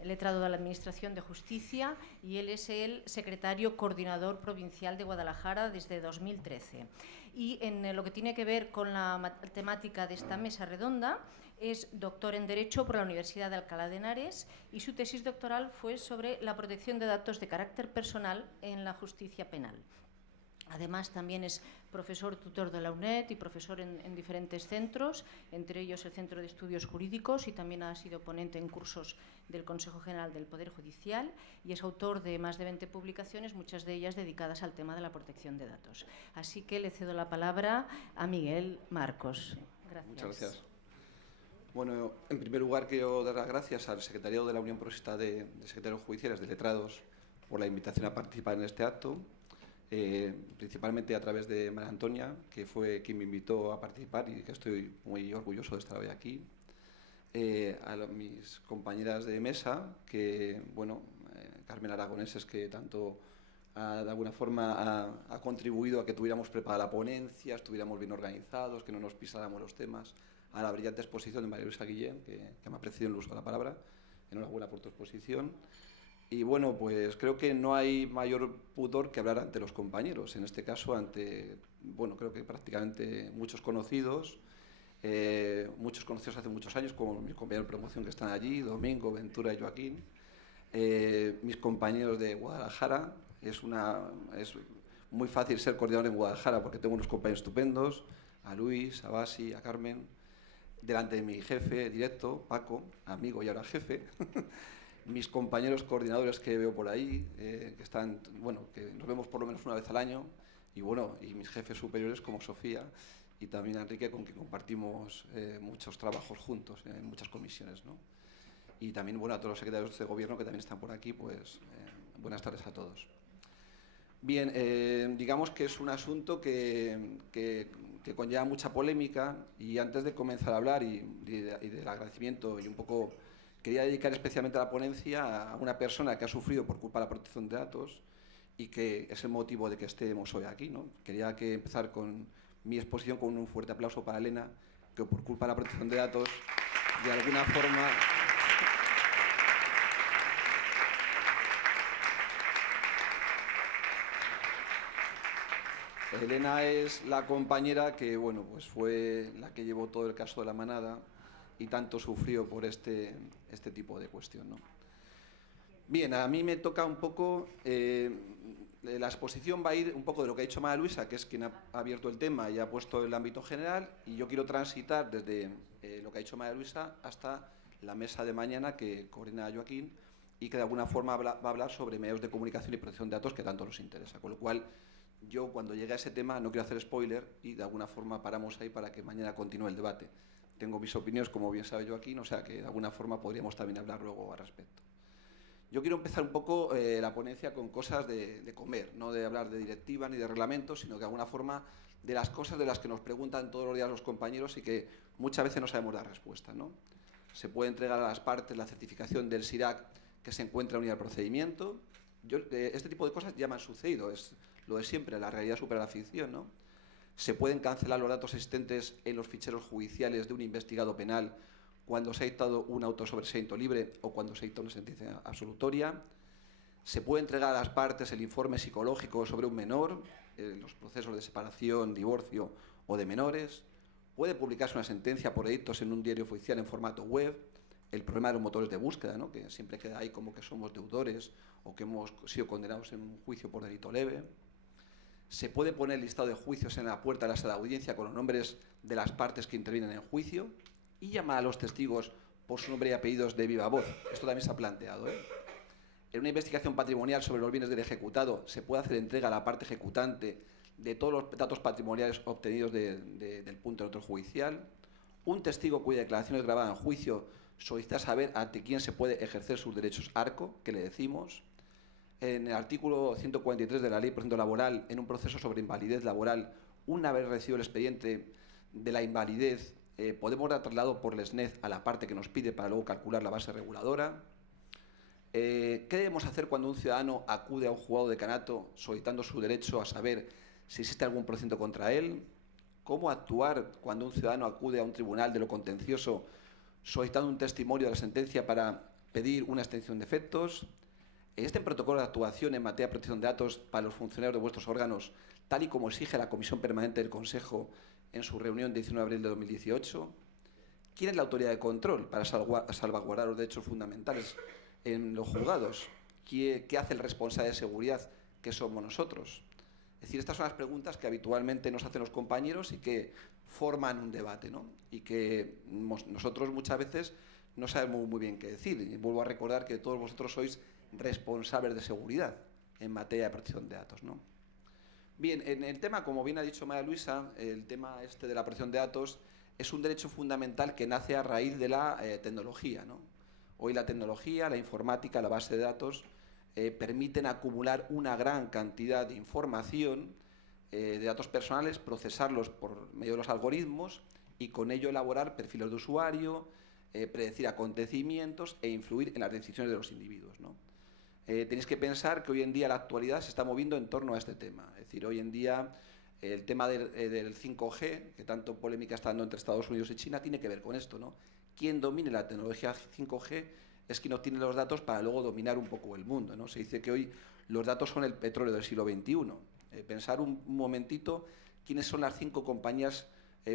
el letrado de la Administración de Justicia, y él es el secretario coordinador provincial de Guadalajara desde 2013. Y en lo que tiene que ver con la temática de esta mesa redonda, es doctor en Derecho por la Universidad de Alcalá de Henares y su tesis doctoral fue sobre la protección de datos de carácter personal en la justicia penal. Además, también es profesor tutor de la UNED y profesor en diferentes centros, entre ellos el Centro de Estudios Jurídicos, y también ha sido ponente en cursos del Consejo General del Poder Judicial, y es autor de más de 20 publicaciones, muchas de ellas dedicadas al tema de la protección de datos. Así que le cedo la palabra a Miguel Marcos. Gracias. Muchas gracias. Bueno, en primer lugar quiero dar las gracias al Secretariado de la Unión Progresista de Secretarios Judiciales de Letrados por la invitación a participar en este acto. Principalmente a través de María Antonia, que fue quien me invitó a participar y que estoy muy orgulloso de estar hoy aquí. A mis compañeras de mesa, que, bueno, Carmen Aragoneses, que tanto de alguna forma ha contribuido a que tuviéramos preparada la ponencia, estuviéramos bien organizados, que no nos pisáramos los temas, a la brillante exposición de María Luisa Guillén, que me ha precedido en el uso de la palabra. Enhorabuena por tu exposición. Y bueno, pues creo que no hay mayor pudor que hablar ante los compañeros, en este caso ante, bueno, creo que prácticamente muchos conocidos hace muchos años, como mis compañeros de promoción que están allí, Domingo, Ventura y Joaquín, mis compañeros de Guadalajara. Es muy fácil ser coordinador en Guadalajara porque tengo unos compañeros estupendos, a Luis, a Basi, a Carmen, delante de mi jefe directo, Paco, amigo y ahora jefe, mis compañeros coordinadores que veo por ahí, que están, bueno, que nos vemos por lo menos una vez al año, y bueno, y mis jefes superiores como Sofía y también Enrique, con quien compartimos muchos trabajos juntos en muchas comisiones, ¿no? Y también, bueno, a todos los secretarios de gobierno que también están por aquí, pues buenas tardes a todos. Bien, digamos que es un asunto que conlleva mucha polémica, y antes de comenzar a hablar y del agradecimiento y un poco, quería dedicar especialmente a la ponencia a una persona que ha sufrido por culpa de la protección de datos y que es el motivo de que estemos hoy aquí, ¿no? Quería empezar con mi exposición con un fuerte aplauso para Elena, que por culpa de la protección de datos, de alguna forma, Elena es la compañera que, bueno, pues fue la que llevó todo el caso de la manada y tanto sufrió por este tipo de cuestión, ¿no? Bien, a mí me toca un poco, la exposición va a ir un poco de lo que ha dicho María Luisa, que es quien ha abierto el tema y ha puesto el ámbito general, y yo quiero transitar desde lo que ha dicho María Luisa hasta la mesa de mañana que coordina Joaquín y que de alguna forma va a hablar sobre medios de comunicación y protección de datos, que tanto nos interesa. Con lo cual, yo cuando llegue a ese tema no quiero hacer spoiler y de alguna forma paramos ahí para que mañana continúe el debate. Tengo mis opiniones, como bien sabe Joaquín, o sea que de alguna forma podríamos también hablar luego al respecto. Yo quiero empezar un poco la ponencia con cosas de comer, no de hablar de directivas ni de reglamentos, sino que de alguna forma de las cosas de las que nos preguntan todos los días los compañeros y que muchas veces no sabemos dar respuesta, ¿no? Se puede entregar a las partes la certificación del SIRAC que se encuentra unida al procedimiento. Este tipo de cosas ya me han sucedido, es lo de siempre, la realidad supera la ficción, ¿no? Se pueden cancelar los datos existentes en los ficheros judiciales de un investigado penal cuando se ha dictado un auto de sobreseimiento libre o cuando se dicta una sentencia absolutoria. Se puede entregar a las partes el informe psicológico sobre un menor en los procesos de separación, divorcio o de menores. Puede publicarse una sentencia por edictos en un diario oficial en formato web. El problema de los motores de búsqueda, ¿no? Que siempre queda ahí como que somos deudores o que hemos sido condenados en un juicio por delito leve. Se puede poner el listado de juicios en la puerta de la sala de audiencia con los nombres de las partes que intervienen en el juicio y llamar a los testigos por su nombre y apellidos de viva voz. Esto también se ha planteado, ¿eh? En una investigación patrimonial sobre los bienes del ejecutado se puede hacer entrega a la parte ejecutante de todos los datos patrimoniales obtenidos del punto de otro judicial. Un testigo cuya declaración es grabada en juicio solicita saber ante quién se puede ejercer sus derechos ARCO, que le decimos. En el artículo 143 de la Ley de Procedimiento Laboral, en un proceso sobre invalidez laboral, una vez recibido el expediente de la invalidez, podemos dar traslado por el SNED a la parte que nos pide para luego calcular la base reguladora. ¿Qué debemos hacer cuando un ciudadano acude a un juzgado de decanato solicitando su derecho a saber si existe algún procedimiento contra él? ¿Cómo actuar cuando un ciudadano acude a un tribunal de lo contencioso solicitando un testimonio de la sentencia para pedir una extensión de efectos. Este protocolo de actuación en materia de protección de datos para los funcionarios de vuestros órganos, tal y como exige la Comisión Permanente del Consejo en su reunión del 19 de abril de 2018. ¿Quién es la autoridad de control para salvaguardar los derechos fundamentales en los juzgados? ¿Qué hace el responsable de seguridad, que somos nosotros? Es decir, estas son las preguntas que habitualmente nos hacen los compañeros y que forman un debate, ¿no? Y que nosotros muchas veces no sabemos muy bien qué decir. Y vuelvo a recordar que todos vosotros sois responsables de seguridad en materia de protección de datos, ¿no? Bien, en el tema, como bien ha dicho María Luisa, el tema de la protección de datos es un derecho fundamental que nace a raíz de la tecnología, ¿no? Hoy la tecnología, la informática, la base de datos permiten acumular una gran cantidad de información, de datos personales, procesarlos por medio de los algoritmos y con ello elaborar perfiles de usuario, predecir acontecimientos e influir en las decisiones de los individuos, ¿no? Tenéis que pensar que hoy en día la actualidad se está moviendo en torno a este tema. Es decir, hoy en día el tema del 5G, que tanto polémica está dando entre Estados Unidos y China, tiene que ver con esto, ¿no? Quien domine la tecnología 5G es quien obtiene los datos para luego dominar un poco el mundo, ¿no? Se dice que hoy los datos son el petróleo del siglo XXI. Pensar un momentito quiénes son las 5 compañías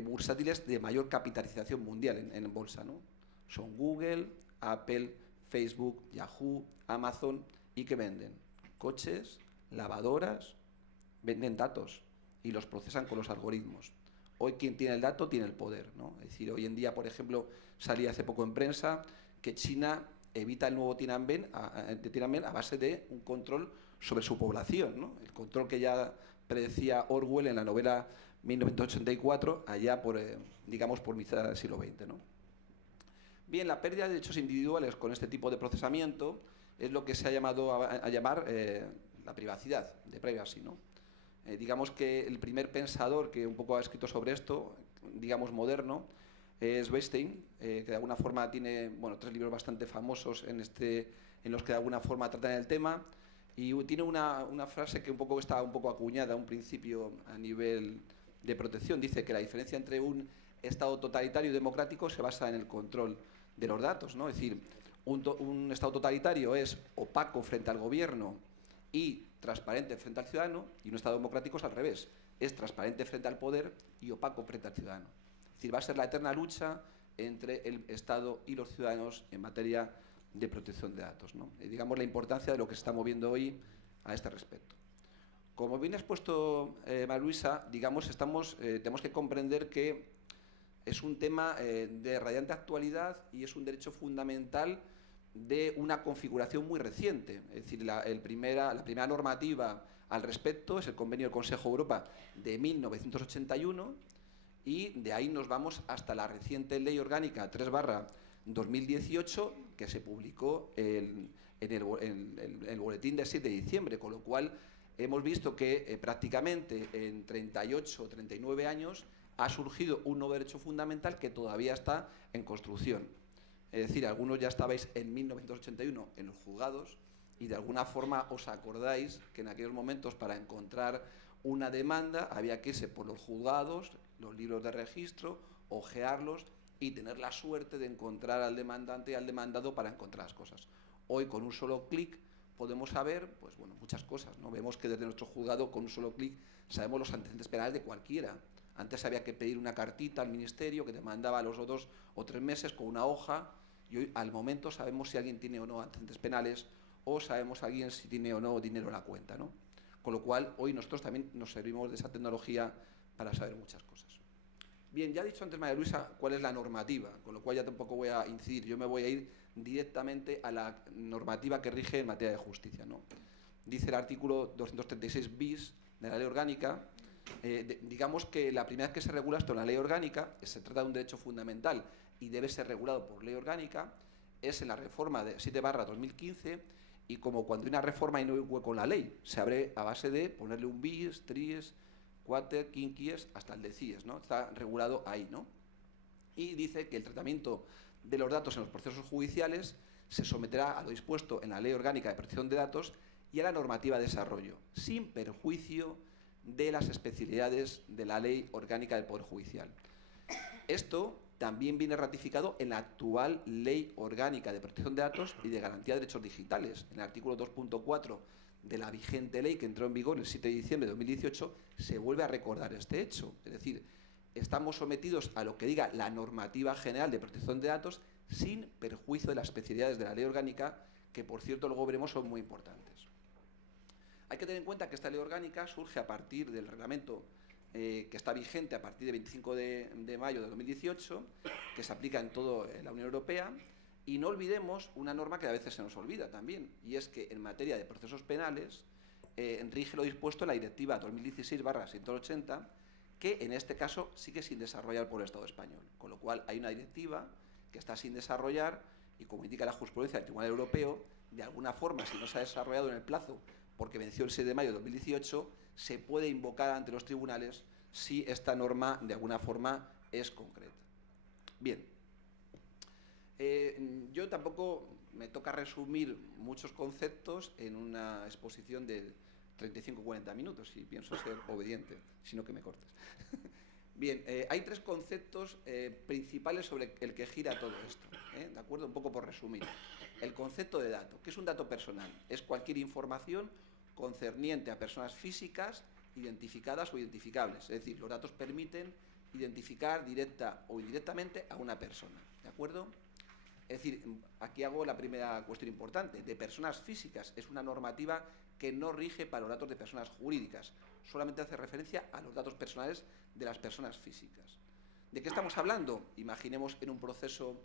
bursátiles de mayor capitalización mundial en bolsa, ¿no? Son Google, Apple, Facebook, Yahoo, Amazon. ¿Y qué venden? Coches, lavadoras, venden datos y los procesan con los algoritmos. Hoy quien tiene el dato tiene el poder, ¿no? Es decir, hoy en día, por ejemplo, salía hace poco en prensa que China evita el nuevo Tiananmen a base de un control sobre su población, ¿no? El control que ya predecía Orwell en la novela 1984, allá por, digamos, por mitad del siglo XX, ¿no? Bien, la pérdida de derechos individuales con este tipo de procesamiento es lo que se ha llamado a llamar la privacidad, de privacy, ¿no? Digamos que el primer pensador que un poco ha escrito sobre esto, digamos moderno, es Weinstein, que de alguna forma tiene 3 libros bastante famosos en los que de alguna forma tratan el tema, y tiene una frase que está un poco acuñada, un principio a nivel de protección. Dice que la diferencia entre un Estado totalitario y democrático se basa en el control de los datos, ¿no? Es decir, un Estado totalitario es opaco frente al gobierno y transparente frente al ciudadano, y un Estado democrático es al revés, es transparente frente al poder y opaco frente al ciudadano. Es decir, va a ser la eterna lucha entre el Estado y los ciudadanos en materia de protección de datos, ¿no? Digamos la importancia de lo que se está moviendo hoy a este respecto. Como bien ha expuesto María Luisa, digamos, tenemos que comprender que es un tema de radiante actualidad y es un derecho fundamental de una configuración muy reciente. Es decir, la primera normativa al respecto es el Convenio del Consejo de Europa de 1981, y de ahí nos vamos hasta la reciente Ley Orgánica 3/2018, que se publicó en el boletín del 7 de diciembre, con lo cual hemos visto que prácticamente en 38 o 39 años ha surgido un nuevo derecho fundamental que todavía está en construcción. Es decir, algunos ya estabais en 1981 en los juzgados y de alguna forma os acordáis que en aquellos momentos para encontrar una demanda había que irse por los juzgados, los libros de registro, hojearlos y tener la suerte de encontrar al demandante y al demandado para encontrar las cosas. Hoy con un solo clic podemos saber muchas cosas, ¿no? Vemos que desde nuestro juzgado con un solo clic sabemos los antecedentes penales de cualquiera. Antes había que pedir una cartita al ministerio que te mandaba a los 2 o 3 meses con una hoja, y hoy al momento sabemos si alguien tiene o no antecedentes penales, o sabemos alguien si tiene o no dinero en la cuenta, ¿no? Con lo cual hoy nosotros también nos servimos de esa tecnología para saber muchas cosas. Bien, ya ha dicho antes María Luisa cuál es la normativa, con lo cual ya tampoco voy a incidir. Yo me voy a ir directamente a la normativa que rige en materia de justicia, ¿no? Dice el artículo 236 bis de la Ley Orgánica, digamos que la primera vez que se regula esto en la Ley Orgánica, se trata de un derecho fundamental y debe ser regulado por Ley Orgánica, es en la reforma de 7/2015, y como cuando hay una reforma y no hay hueco en la ley, se abre a base de ponerle un bis, tries, quater, quinquies, hasta el decies, ¿no? Está regulado ahí, ¿no? Y dice que el tratamiento de los datos en los procesos judiciales se someterá a lo dispuesto en la Ley Orgánica de Protección de Datos y a la normativa de desarrollo, sin perjuicio de las especialidades de la Ley Orgánica del Poder Judicial. Esto también viene ratificado en la actual Ley Orgánica de Protección de Datos y de Garantía de Derechos Digitales. En el artículo 2.4 de la vigente ley, que entró en vigor el 7 de diciembre de 2018, se vuelve a recordar este hecho. Es decir, estamos sometidos a lo que diga la normativa general de protección de datos sin perjuicio de las especialidades de la ley orgánica, que por cierto luego veremos son muy importantes. Hay que tener en cuenta que esta ley orgánica surge a partir del reglamento que está vigente a partir del 25 de mayo de 2018, que se aplica en toda la Unión Europea, y no olvidemos una norma que a veces se nos olvida también, y es que en materia de procesos penales rige lo dispuesto en la Directiva 2016/180, que en este caso sigue sin desarrollar por el Estado español, con lo cual hay una directiva que está sin desarrollar y, como indica la jurisprudencia del Tribunal Europeo, de alguna forma, si no se ha desarrollado en el plazo porque venció el 6 de mayo de 2018, se puede invocar ante los tribunales si esta norma de alguna forma es concreta. Bien, yo tampoco me toca resumir muchos conceptos en una exposición de 35-40 minutos, y pienso ser obediente, sino que me cortes. Bien, hay tres conceptos principales sobre el que gira todo esto, ¿de acuerdo? Un poco por resumir. El concepto de dato. ¿Qué es un dato personal? Es cualquier información concerniente a personas físicas identificadas o identificables. Es decir, los datos permiten identificar directa o indirectamente a una persona, ¿de acuerdo? Es decir, aquí hago la primera cuestión importante. De personas físicas es una normativa que no rige para los datos de personas jurídicas. Solamente hace referencia a los datos personales de las personas físicas. ¿De qué estamos hablando? Imaginemos en un proceso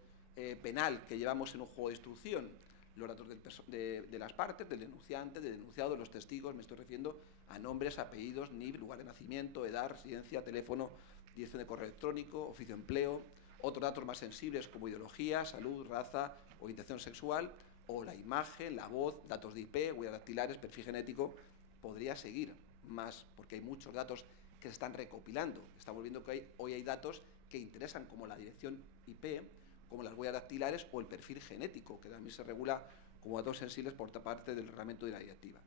penal que llevamos en un juego de instrucción los datos de las partes, del denunciante, del denunciado, de los testigos. Me estoy refiriendo a nombres, apellidos, NIF, lugar de nacimiento, edad, residencia, teléfono, dirección de correo electrónico, oficio de empleo, otros datos más sensibles como ideología, salud, raza, orientación sexual, o la imagen, la voz, datos de IP, huellas dactilares, perfil genético. Podría seguir más, porque hay muchos datos que se están recopilando. Estamos viendo que hoy hay datos que interesan, como la dirección IP, como las huellas dactilares o el perfil genético, que también se regula como datos sensibles por parte del reglamento de la directiva.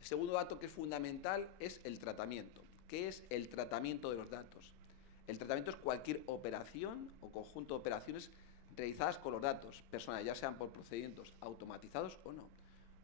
El segundo dato que es fundamental es el tratamiento. ¿Qué es el tratamiento de los datos? El tratamiento es cualquier operación o conjunto de operaciones realizadas con los datos personales, ya sean por procedimientos automatizados o no.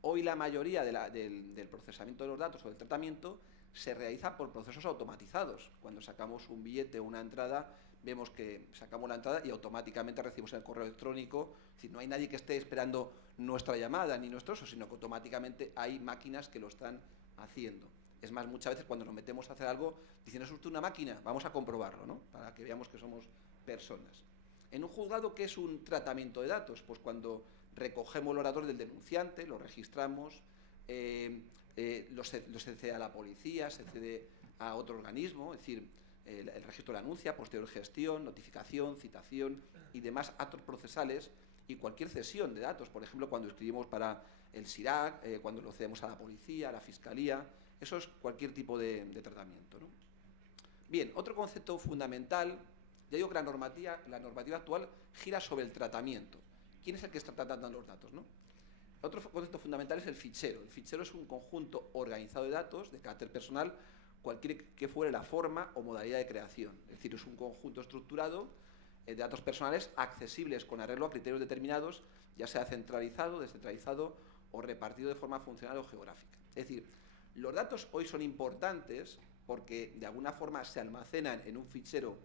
Hoy la mayoría del procesamiento de los datos o del tratamiento se realiza por procesos automatizados. Cuando sacamos un billete o una entrada, vemos que sacamos la entrada y automáticamente recibimos el correo electrónico. Es decir, no hay nadie que esté esperando nuestra llamada ni nuestro eso, sino que automáticamente hay máquinas que lo están haciendo. Es más, muchas veces cuando nos metemos a hacer algo, dicen, ¿es usted una máquina? Vamos a comprobarlo, ¿no? Para que veamos que somos personas. En un juzgado, ¿qué es un tratamiento de datos? Pues cuando recogemos los datos del denunciante, los registramos, los cede a la policía, se cede a otro organismo, es decir, el registro de la anuncia, posterior gestión, notificación, citación y demás actos procesales, y cualquier cesión de datos, por ejemplo, cuando escribimos para el SIRAC, cuando lo cedemos a la policía, a la fiscalía. Eso es cualquier tipo de tratamiento, ¿no? Bien, otro concepto fundamental, ya digo que la normativa actual gira sobre el tratamiento. ¿Quién es el que está tratando los datos, no? Otro concepto fundamental es el fichero. El fichero es un conjunto organizado de datos de carácter personal, cualquier que fuere la forma o modalidad de creación. Es decir, es un conjunto estructurado de datos personales accesibles con arreglo a criterios determinados, ya sea centralizado, descentralizado o repartido de forma funcional o geográfica. Es decir, los datos hoy son importantes porque de alguna forma se almacenan en un fichero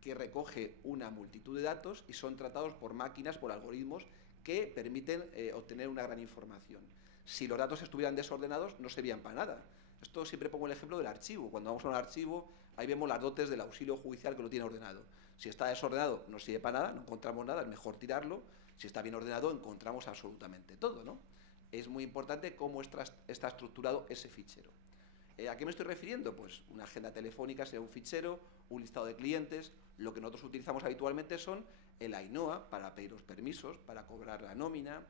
que recoge una multitud de datos y son tratados por máquinas, por algoritmos que permiten obtener una gran información. Si los datos estuvieran desordenados, no servían para nada. Esto siempre pongo el ejemplo del archivo. Cuando vamos a un archivo, ahí vemos las dotes del auxilio judicial que lo tiene ordenado. Si está desordenado, no sirve para nada, no encontramos nada, es mejor tirarlo. Si está bien ordenado, encontramos absolutamente todo, ¿no? Es muy importante cómo está estructurado ese fichero. ¿A qué me estoy refiriendo? Pues una agenda telefónica será un fichero, un listado de clientes. Lo que nosotros utilizamos habitualmente son el Ainhoa para pedir los permisos, para cobrar la nómina,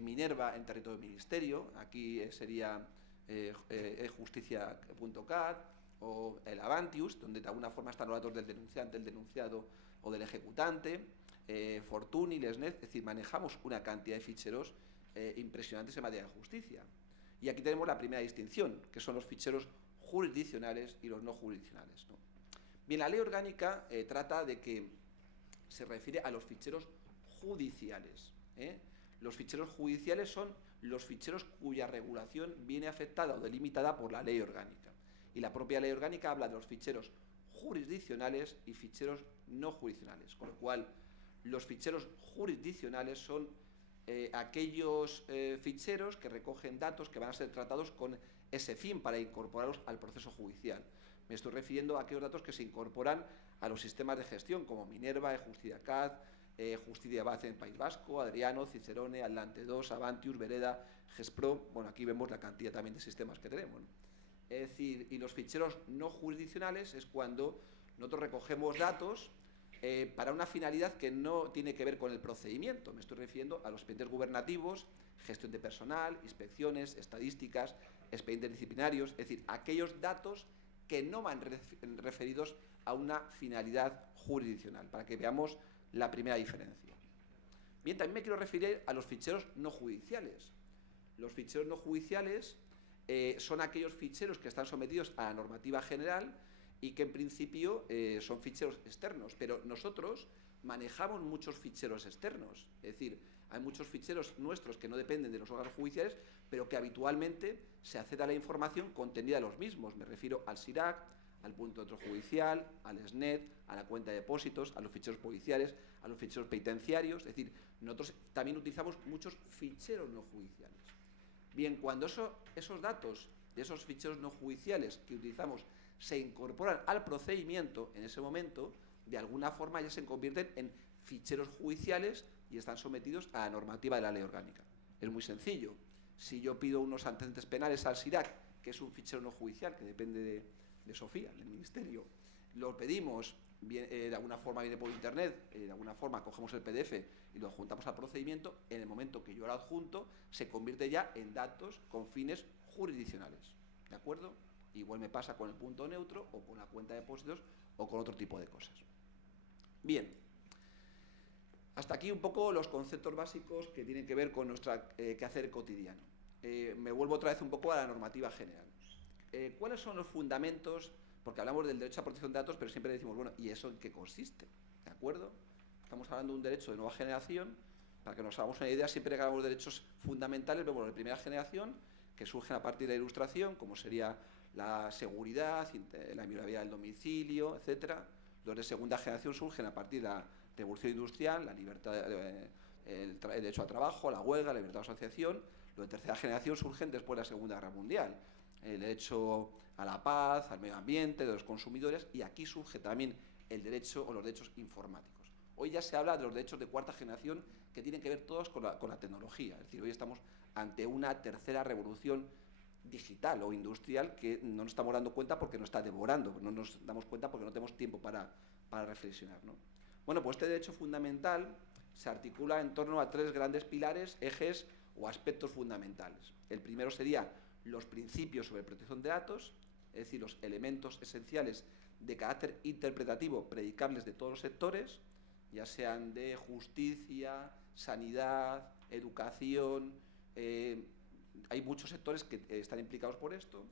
Minerva en territorio del ministerio, aquí sería justicia.cat, o el Avantius, donde de alguna forma están los datos del denunciante, del denunciado o del ejecutante, Fortuny, Lesnet. Es decir, manejamos una cantidad de ficheros impresionantes en materia de justicia. Y aquí tenemos la primera distinción, que son los ficheros jurisdiccionales y los no jurisdiccionales, ¿no? Bien, la ley orgánica trata de que se refiere a los ficheros judiciales. Los ficheros judiciales son los ficheros cuya regulación viene afectada o delimitada por la ley orgánica. Y la propia ley orgánica habla de los ficheros jurisdiccionales y ficheros no jurisdiccionales, con lo cual los ficheros jurisdiccionales son aquellos ficheros que recogen datos que van a ser tratados con ese fin para incorporarlos al proceso judicial. Me estoy refiriendo a aquellos datos que se incorporan a los sistemas de gestión como Minerva, Justicia-CAD, Justicia Base en País Vasco, Adriano, Cicerone, Atlante 2, Avantius, Vereda, GESPRO. Bueno, aquí vemos la cantidad también de sistemas que tenemos, ¿no? Es decir, y los ficheros no jurisdiccionales es cuando nosotros recogemos datos para una finalidad que no tiene que ver con el procedimiento. Me estoy refiriendo a los expedientes gubernativos, gestión de personal, inspecciones, estadísticas, expedientes disciplinarios, es decir, aquellos datos que no van referidos a una finalidad jurisdiccional, para que veamos la primera diferencia. Bien, también me quiero referir a los ficheros no judiciales. Los ficheros no judiciales son aquellos ficheros que están sometidos a la normativa general y que en principio son ficheros externos, pero nosotros manejamos muchos ficheros externos, es decir, hay muchos ficheros nuestros que no dependen de los órganos judiciales, pero que habitualmente se accede a la información contenida en los mismos. Me refiero al SIRAC, al punto de control judicial, al SNET, a la cuenta de depósitos, a los ficheros policiales, a los ficheros penitenciarios. Es decir, nosotros también utilizamos muchos ficheros no judiciales. Bien, cuando esos datos de esos ficheros no judiciales que utilizamos se incorporan al procedimiento, en ese momento, de alguna forma ya se convierten en ficheros judiciales y están sometidos a la normativa de la ley orgánica. Es muy sencillo. Si yo pido unos antecedentes penales al SIRAC, que es un fichero no judicial, que depende de Sofía, del Ministerio, lo pedimos, de alguna forma viene por internet, de alguna forma cogemos el PDF y lo adjuntamos al procedimiento, en el momento que yo lo adjunto, se convierte ya en datos con fines jurisdiccionales. ¿De acuerdo? Igual me pasa con el punto neutro o con la cuenta de depósitos o con otro tipo de cosas. Bien, hasta aquí un poco los conceptos básicos que tienen que ver con nuestro quehacer cotidiano. Me vuelvo otra vez un poco a la normativa general. ¿Cuáles son los fundamentos? Porque hablamos del derecho a protección de datos, pero siempre decimos, bueno, ¿y eso en qué consiste? ¿De acuerdo? Estamos hablando de un derecho de nueva generación. Para que nos hagamos una idea, siempre que hablamos de derechos fundamentales, vemos de primera generación, que surgen a partir de la Ilustración, como sería la seguridad, la inviolabilidad del domicilio, etcétera. Los de segunda generación surgen a partir de la revolución industrial, la libertad, el derecho al trabajo, la huelga, la libertad de asociación. Los de tercera generación surgen después de la Segunda Guerra Mundial. El derecho a la paz, al medio ambiente, de los consumidores, y aquí surge también el derecho o los derechos informáticos. Hoy ya se habla de los derechos de cuarta generación que tienen que ver todos con la tecnología. Es decir, hoy estamos ante una tercera revolución digital o industrial que no nos estamos dando cuenta porque nos está devorando, no nos damos cuenta porque no tenemos tiempo para reflexionar, ¿no? Bueno, pues este derecho fundamental se articula en torno a tres grandes pilares, ejes o aspectos fundamentales. El primero sería los principios sobre protección de datos, es decir, los elementos esenciales de carácter interpretativo predicables de todos los sectores, ya sean de justicia, sanidad, educación, hay muchos sectores que están implicados por esto.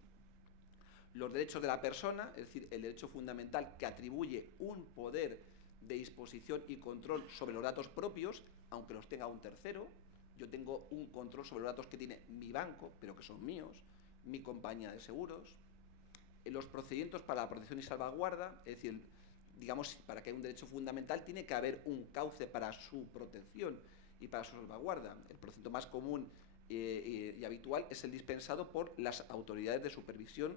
Los derechos de la persona, es decir, el derecho fundamental que atribuye un poder de disposición y control sobre los datos propios, aunque los tenga un tercero. Yo tengo un control sobre los datos que tiene mi banco, pero que son míos, mi compañía de seguros. Los procedimientos para la protección y salvaguarda, es decir, digamos, para que haya un derecho fundamental tiene que haber un cauce para su protección y para su salvaguarda. El procedimiento más común y habitual es el dispensado por las autoridades de supervisión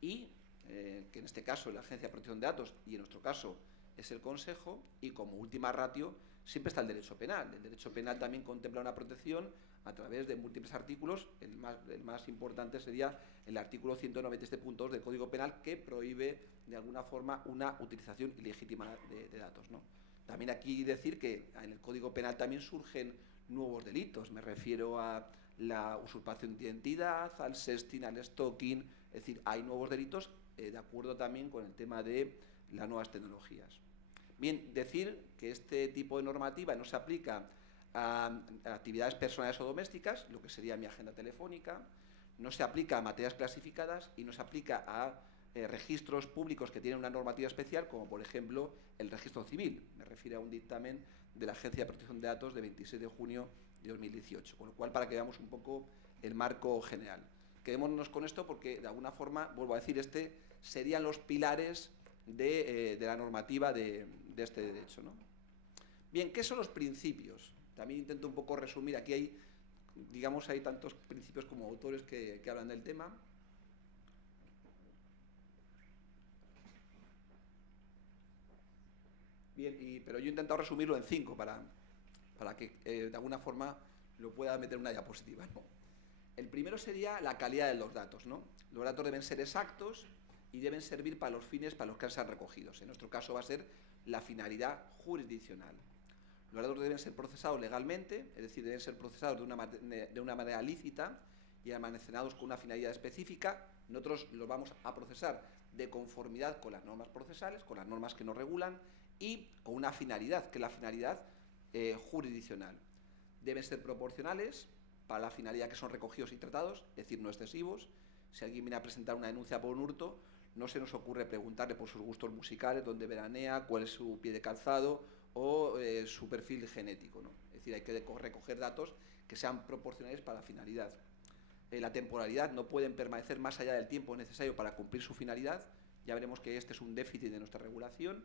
y, que en este caso es la Agencia de Protección de Datos y en nuestro caso es el Consejo, y como última ratio siempre está el derecho penal. El derecho penal también contempla una protección a través de múltiples artículos. El más importante sería el artículo 197.2 del Código Penal, que prohíbe de alguna forma una utilización ilegítima de datos, ¿no? También aquí decir que en el Código Penal también surgen nuevos delitos. Me refiero a la usurpación de identidad, al sexting, al stalking. Es decir, hay nuevos delitos de acuerdo también con el tema de las nuevas tecnologías. Bien, decir que este tipo de normativa no se aplica a actividades personales o domésticas, lo que sería mi agenda telefónica, no se aplica a materias clasificadas y no se aplica a registros públicos que tienen una normativa especial, como por ejemplo el registro civil. Me refiero a un dictamen de la Agencia de Protección de Datos de 26 de junio de 2018. Con lo cual, para que veamos un poco el marco general. Quedémonos con esto porque, de alguna forma, vuelvo a decir, serían los pilares de la normativa de este derecho, ¿no? Bien, ¿qué son los principios? También intento un poco resumir. Aquí hay, digamos, hay tantos principios como autores que hablan del tema. Bien, pero yo he intentado resumirlo en 5 para que de alguna forma lo pueda meter en una diapositiva, ¿no? El primero sería la calidad de los datos, ¿no? Los datos deben ser exactos y deben servir para los fines para los que sean recogidos. En nuestro caso va a ser la finalidad jurisdiccional. Los datos deben ser procesados legalmente, es decir, deben ser procesados de una manera lícita y almacenados con una finalidad específica. Nosotros los vamos a procesar de conformidad con las normas procesales, con las normas que nos regulan y con una finalidad, que es la finalidad jurisdiccional. Deben ser proporcionales para la finalidad que son recogidos y tratados, es decir, no excesivos. Si alguien viene a presentar una denuncia por un hurto, no se nos ocurre preguntarle por sus gustos musicales, dónde veranea, cuál es su pie de calzado o su perfil genético, ¿no? Es decir, hay que recoger datos que sean proporcionales para la finalidad. La temporalidad, no pueden permanecer más allá del tiempo necesario para cumplir su finalidad. Ya veremos que este es un déficit de nuestra regulación.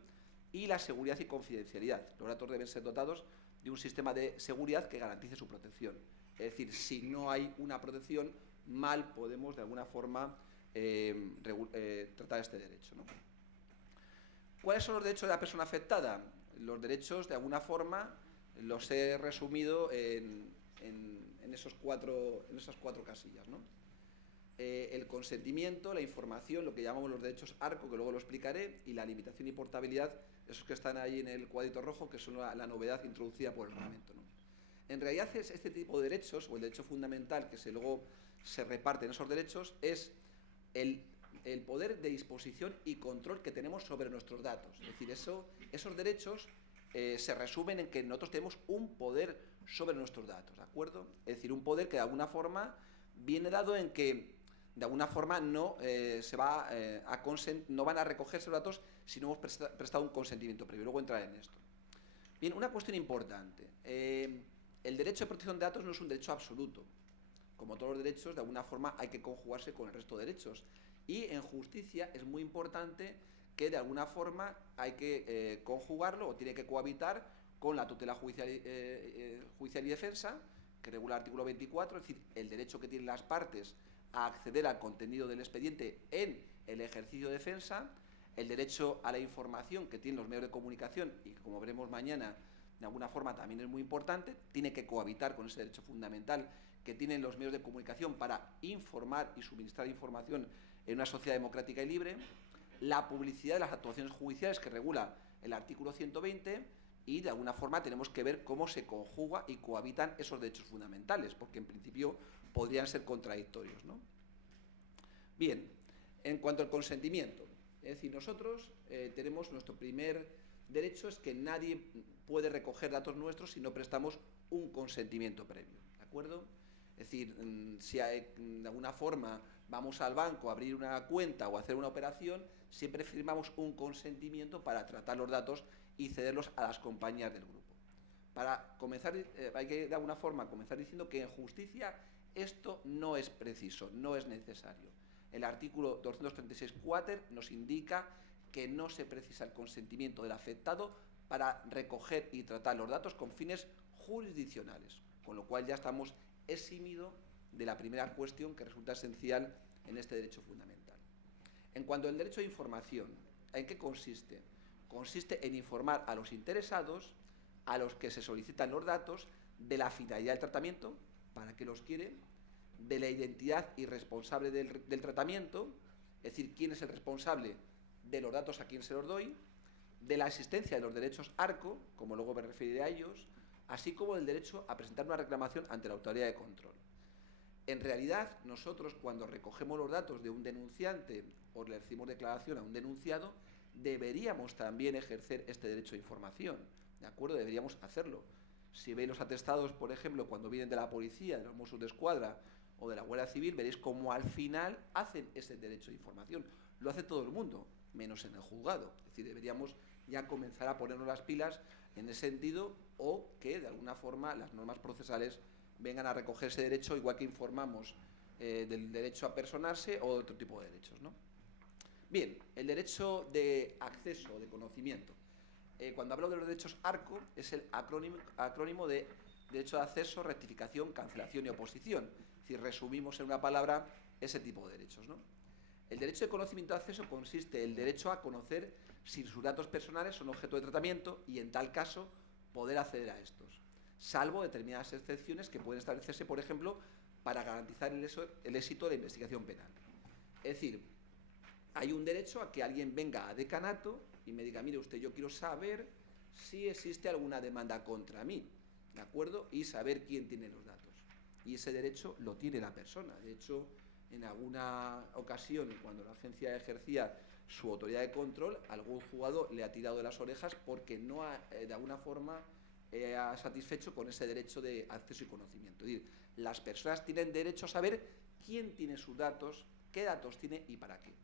Y la seguridad y confidencialidad. Los datos deben ser dotados de un sistema de seguridad que garantice su protección. Es decir, si no hay una protección, mal podemos de alguna forma tratar este derecho, ¿no? ¿Cuáles son los derechos de la persona afectada? Los derechos, de alguna forma, los he resumido en esas cuatro casillas, ¿no? El consentimiento, la información, lo que llamamos los derechos ARCO, que luego lo explicaré, y la limitación y portabilidad, esos que están ahí en el cuadrito rojo, que son la novedad introducida por el reglamento, ¿no? En realidad es este tipo de derechos, o el derecho fundamental, que luego se reparte en esos derechos, es el poder de disposición y control que tenemos sobre nuestros datos. Es decir, esos derechos se resumen en que nosotros tenemos un poder sobre nuestros datos, ¿de acuerdo? Es decir, un poder que de alguna forma viene dado en que de alguna forma no van a recogerse los datos si no hemos prestado un consentimiento previo. Luego entraré en esto. Bien, una cuestión importante. El derecho de protección de datos no es un derecho absoluto. Como todos los derechos, de alguna forma hay que conjugarse con el resto de derechos. Y en justicia es muy importante que de alguna forma hay que conjugarlo o tiene que cohabitar con la tutela judicial y defensa, que regula el artículo 24, es decir, el derecho que tienen las partes a acceder al contenido del expediente en el ejercicio de defensa, el derecho a la información que tienen los medios de comunicación y que, como veremos mañana, de alguna forma también es muy importante, tiene que cohabitar con ese derecho fundamental que tienen los medios de comunicación para informar y suministrar información en una sociedad democrática y libre, la publicidad de las actuaciones judiciales que regula el artículo 120 y de alguna forma tenemos que ver cómo se conjuga y cohabitan esos derechos fundamentales, porque en principio podrían ser contradictorios, ¿no? Bien, en cuanto al consentimiento, es decir, nosotros tenemos nuestro primer derecho, es que nadie puede recoger datos nuestros si no prestamos un consentimiento previo, ¿de acuerdo? Es decir, si de alguna forma vamos al banco a abrir una cuenta o a hacer una operación, siempre firmamos un consentimiento para tratar los datos y cederlos a las compañías del grupo. Para comenzar, hay que de alguna forma comenzar diciendo que en justicia esto no es preciso, no es necesario. El artículo 236 quater nos indica que no se precisa el consentimiento del afectado para recoger y tratar los datos con fines jurisdiccionales, con lo cual ya estamos eximidos de la primera cuestión que resulta esencial en este derecho fundamental. En cuanto al derecho de información, ¿en qué consiste? Consiste en informar a los interesados, a los que se solicitan los datos, de la finalidad del tratamiento, para qué los quiere, de la identidad y responsable del tratamiento, es decir, quién es el responsable de los datos a quién se los doy, de la existencia de los derechos ARCO, como luego me referiré a ellos, así como del derecho a presentar una reclamación ante la autoridad de control. En realidad, nosotros cuando recogemos los datos de un denunciante o le decimos declaración a un denunciado, deberíamos también ejercer este derecho de información, ¿de acuerdo? Deberíamos hacerlo. Si veis los atestados, por ejemplo, cuando vienen de la policía, de los Mossos d'Esquadra o de la Guardia Civil, veréis cómo al final hacen ese derecho de información. lo hace todo el mundo, menos en el juzgado. Es decir, deberíamos ya comenzar a ponernos las pilas en ese sentido, o que de alguna forma las normas procesales vengan a recoger ese derecho, igual que informamos del derecho a personarse o de otro tipo de derechos, ¿no? Bien, el derecho de acceso, de conocimiento. Cuando hablo de los derechos ARCO, es el acrónimo de derecho de acceso, rectificación, cancelación y oposición. Es decir, resumimos en una palabra ese tipo de derechos, ¿no? El derecho de conocimiento de acceso consiste en el derecho a conocer si sus datos personales son objeto de tratamiento y, en tal caso, poder acceder a estos, salvo determinadas excepciones que pueden establecerse, por ejemplo, para garantizar el éxito de la investigación penal. Es decir, hay un derecho a que alguien venga a decanato y me diga, mire usted, yo quiero saber si existe alguna demanda contra mí, ¿de acuerdo? Y saber quién tiene los datos. Y ese derecho lo tiene la persona. De hecho, en alguna ocasión, cuando la agencia ejercía su autoridad de control, algún juzgado le ha tirado de las orejas porque no ha, de alguna forma, ha satisfecho con ese derecho de acceso y conocimiento. Es decir, las personas tienen derecho a saber quién tiene sus datos, qué datos tiene y para qué.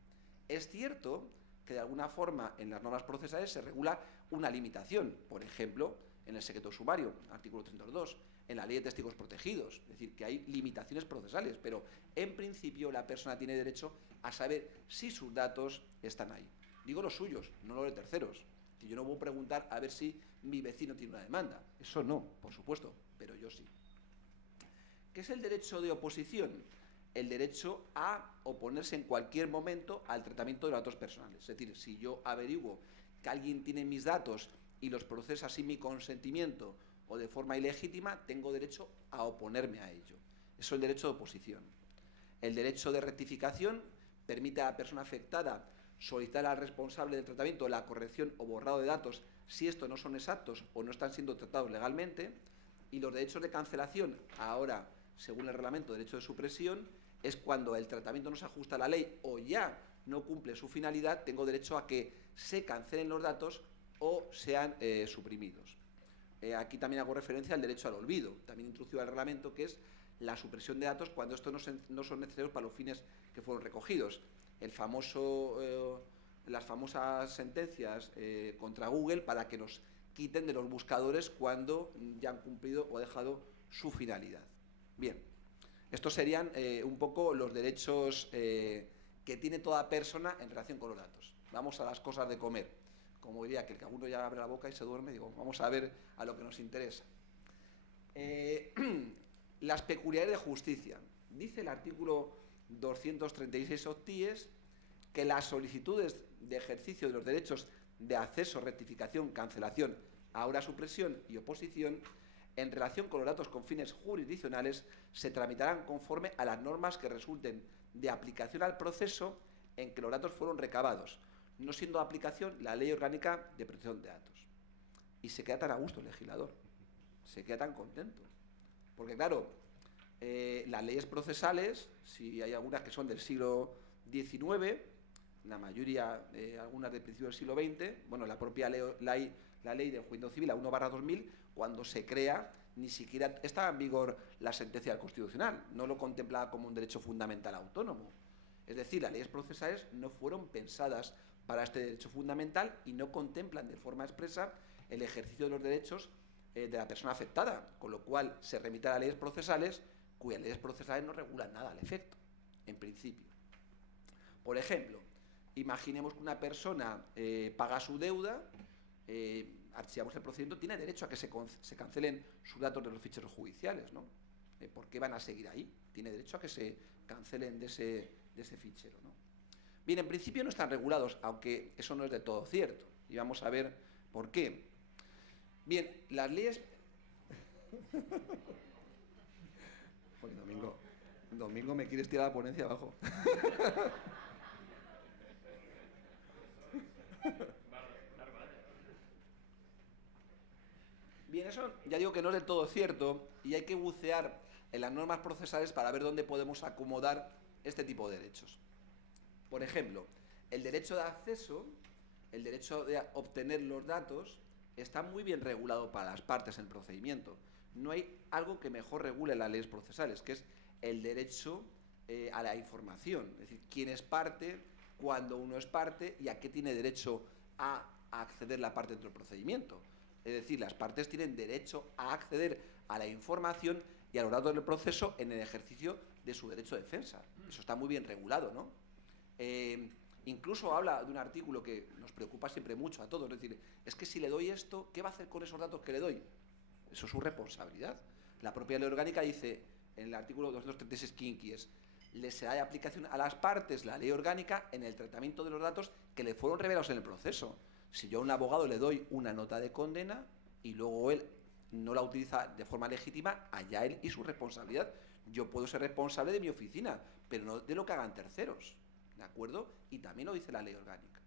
Es cierto que de alguna forma en las normas procesales se regula una limitación, por ejemplo, en el secreto sumario, artículo 32, en la ley de testigos protegidos, es decir, que hay limitaciones procesales, pero en principio la persona tiene derecho a saber si sus datos están ahí. Digo los suyos, no los de terceros. Que yo no voy a preguntar a ver si mi vecino tiene una demanda. Eso no, por supuesto, pero yo sí. ¿Qué es el derecho de oposición? El derecho a oponerse en cualquier momento al tratamiento de los datos personales. Es decir, si yo averiguo que alguien tiene mis datos y los procesa sin mi consentimiento o de forma ilegítima, tengo derecho a oponerme a ello. Eso es el derecho de oposición. El derecho de rectificación permite a la persona afectada solicitar al responsable del tratamiento la corrección o borrado de datos si estos no son exactos o no están siendo tratados legalmente. Y los derechos de cancelación, ahora, según el reglamento de derecho de supresión, es cuando el tratamiento no se ajusta a la ley o ya no cumple su finalidad, tengo derecho a que se cancelen los datos o sean suprimidos. Aquí también hago referencia al derecho al olvido, también introducido al reglamento, que es la supresión de datos cuando estos no son necesarios para los fines que fueron recogidos. Las famosas sentencias contra Google para que nos quiten de los buscadores cuando ya han cumplido o dejado su finalidad. Bien, estos serían un poco los derechos que tiene toda persona en relación con los datos. Vamos a las cosas de comer. Como diría que el cabuno ya abre la boca y se duerme, digo, vamos a ver a lo que nos interesa. Las peculiaridades de justicia. Dice el artículo 236 octies que las solicitudes de ejercicio de los derechos de acceso, rectificación, cancelación, ahora supresión y oposición en relación con los datos con fines jurisdiccionales se tramitarán conforme a las normas que resulten de aplicación al proceso en que los datos fueron recabados, no siendo de aplicación la Ley Orgánica de Protección de Datos. Y se queda tan a gusto el legislador, se queda tan contento. Porque claro, las leyes procesales, si hay algunas que son del siglo XIX, la mayoría, algunas del principio del siglo XX, bueno, la propia ley del Juicio Civil, la 1/2000, cuando se crea, ni siquiera estaba en vigor la sentencia del Constitucional, no lo contemplaba como un derecho fundamental autónomo. Es decir, las leyes procesales no fueron pensadas para este derecho fundamental y no contemplan de forma expresa el ejercicio de los derechos de la persona afectada, con lo cual se remite a las leyes procesales, cuyas leyes procesales no regulan nada al efecto, en principio. Por ejemplo, imaginemos que una persona paga su deuda, archivamos el procedimiento, tiene derecho a que se cancelen sus datos de los ficheros judiciales, ¿no? ¿Por qué van a seguir ahí? Tiene derecho a que se cancelen de ese fichero, ¿no? Bien, en principio no están regulados, aunque eso no es de todo cierto, y vamos a ver por qué. Bien, las leyes... Oye, Domingo, me quieres tirar la ponencia abajo. Bien, eso ya digo que no es del todo cierto y hay que bucear en las normas procesales para ver dónde podemos acomodar este tipo de derechos. Por ejemplo, el derecho de acceso, el derecho de obtener los datos, está muy bien regulado para las partes en el procedimiento. No hay algo que mejor regule las leyes procesales, que es el derecho a la información. Es decir, quien es parte cuando uno es parte y a qué tiene derecho a acceder la parte dentro del procedimiento. Es decir, las partes tienen derecho a acceder a la información y a los datos del proceso en el ejercicio de su derecho de defensa. Eso está muy bien regulado, ¿no? Incluso habla de un artículo que nos preocupa siempre mucho a todos, es decir, es que si le doy esto, ¿qué va a hacer con esos datos que le doy? Eso es su responsabilidad. La propia ley orgánica dice, en el artículo 236 quinquies, le será de aplicación a las partes la ley orgánica en el tratamiento de los datos que le fueron revelados en el proceso. Si yo a un abogado le doy una nota de condena y luego él no la utiliza de forma legítima, allá él y su responsabilidad. Yo puedo ser responsable de mi oficina, pero no de lo que hagan terceros, ¿de acuerdo? Y también lo dice la ley orgánica.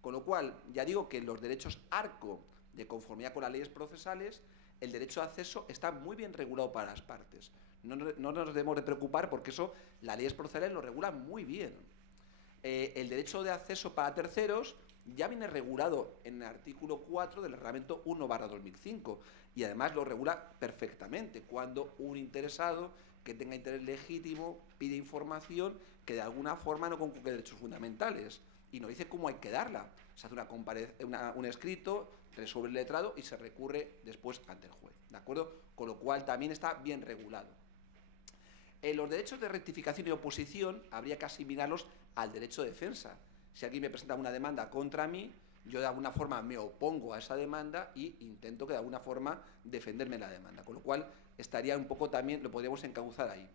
Con lo cual, ya digo que en los derechos ARCO, de conformidad con las leyes procesales, el derecho de acceso está muy bien regulado para las partes. No nos debemos de preocupar porque eso las leyes procesales lo regulan muy bien. El derecho de acceso para terceros ya viene regulado en el artículo 4 del Reglamento 1/2005 y además lo regula perfectamente cuando un interesado que tenga interés legítimo pide información que de alguna forma no conculque derechos fundamentales y nos dice cómo hay que darla. Se hace un escrito, resuelve el letrado y se recurre después ante el juez, ¿de acuerdo? Con lo cual también está bien regulado. Los derechos de rectificación y oposición habría que asimilarlos al derecho de defensa. Si alguien me presenta una demanda contra mí, yo de alguna forma me opongo a esa demanda y intento que de alguna forma defenderme la demanda. Con lo cual estaría un poco también, lo podríamos encauzar ahí.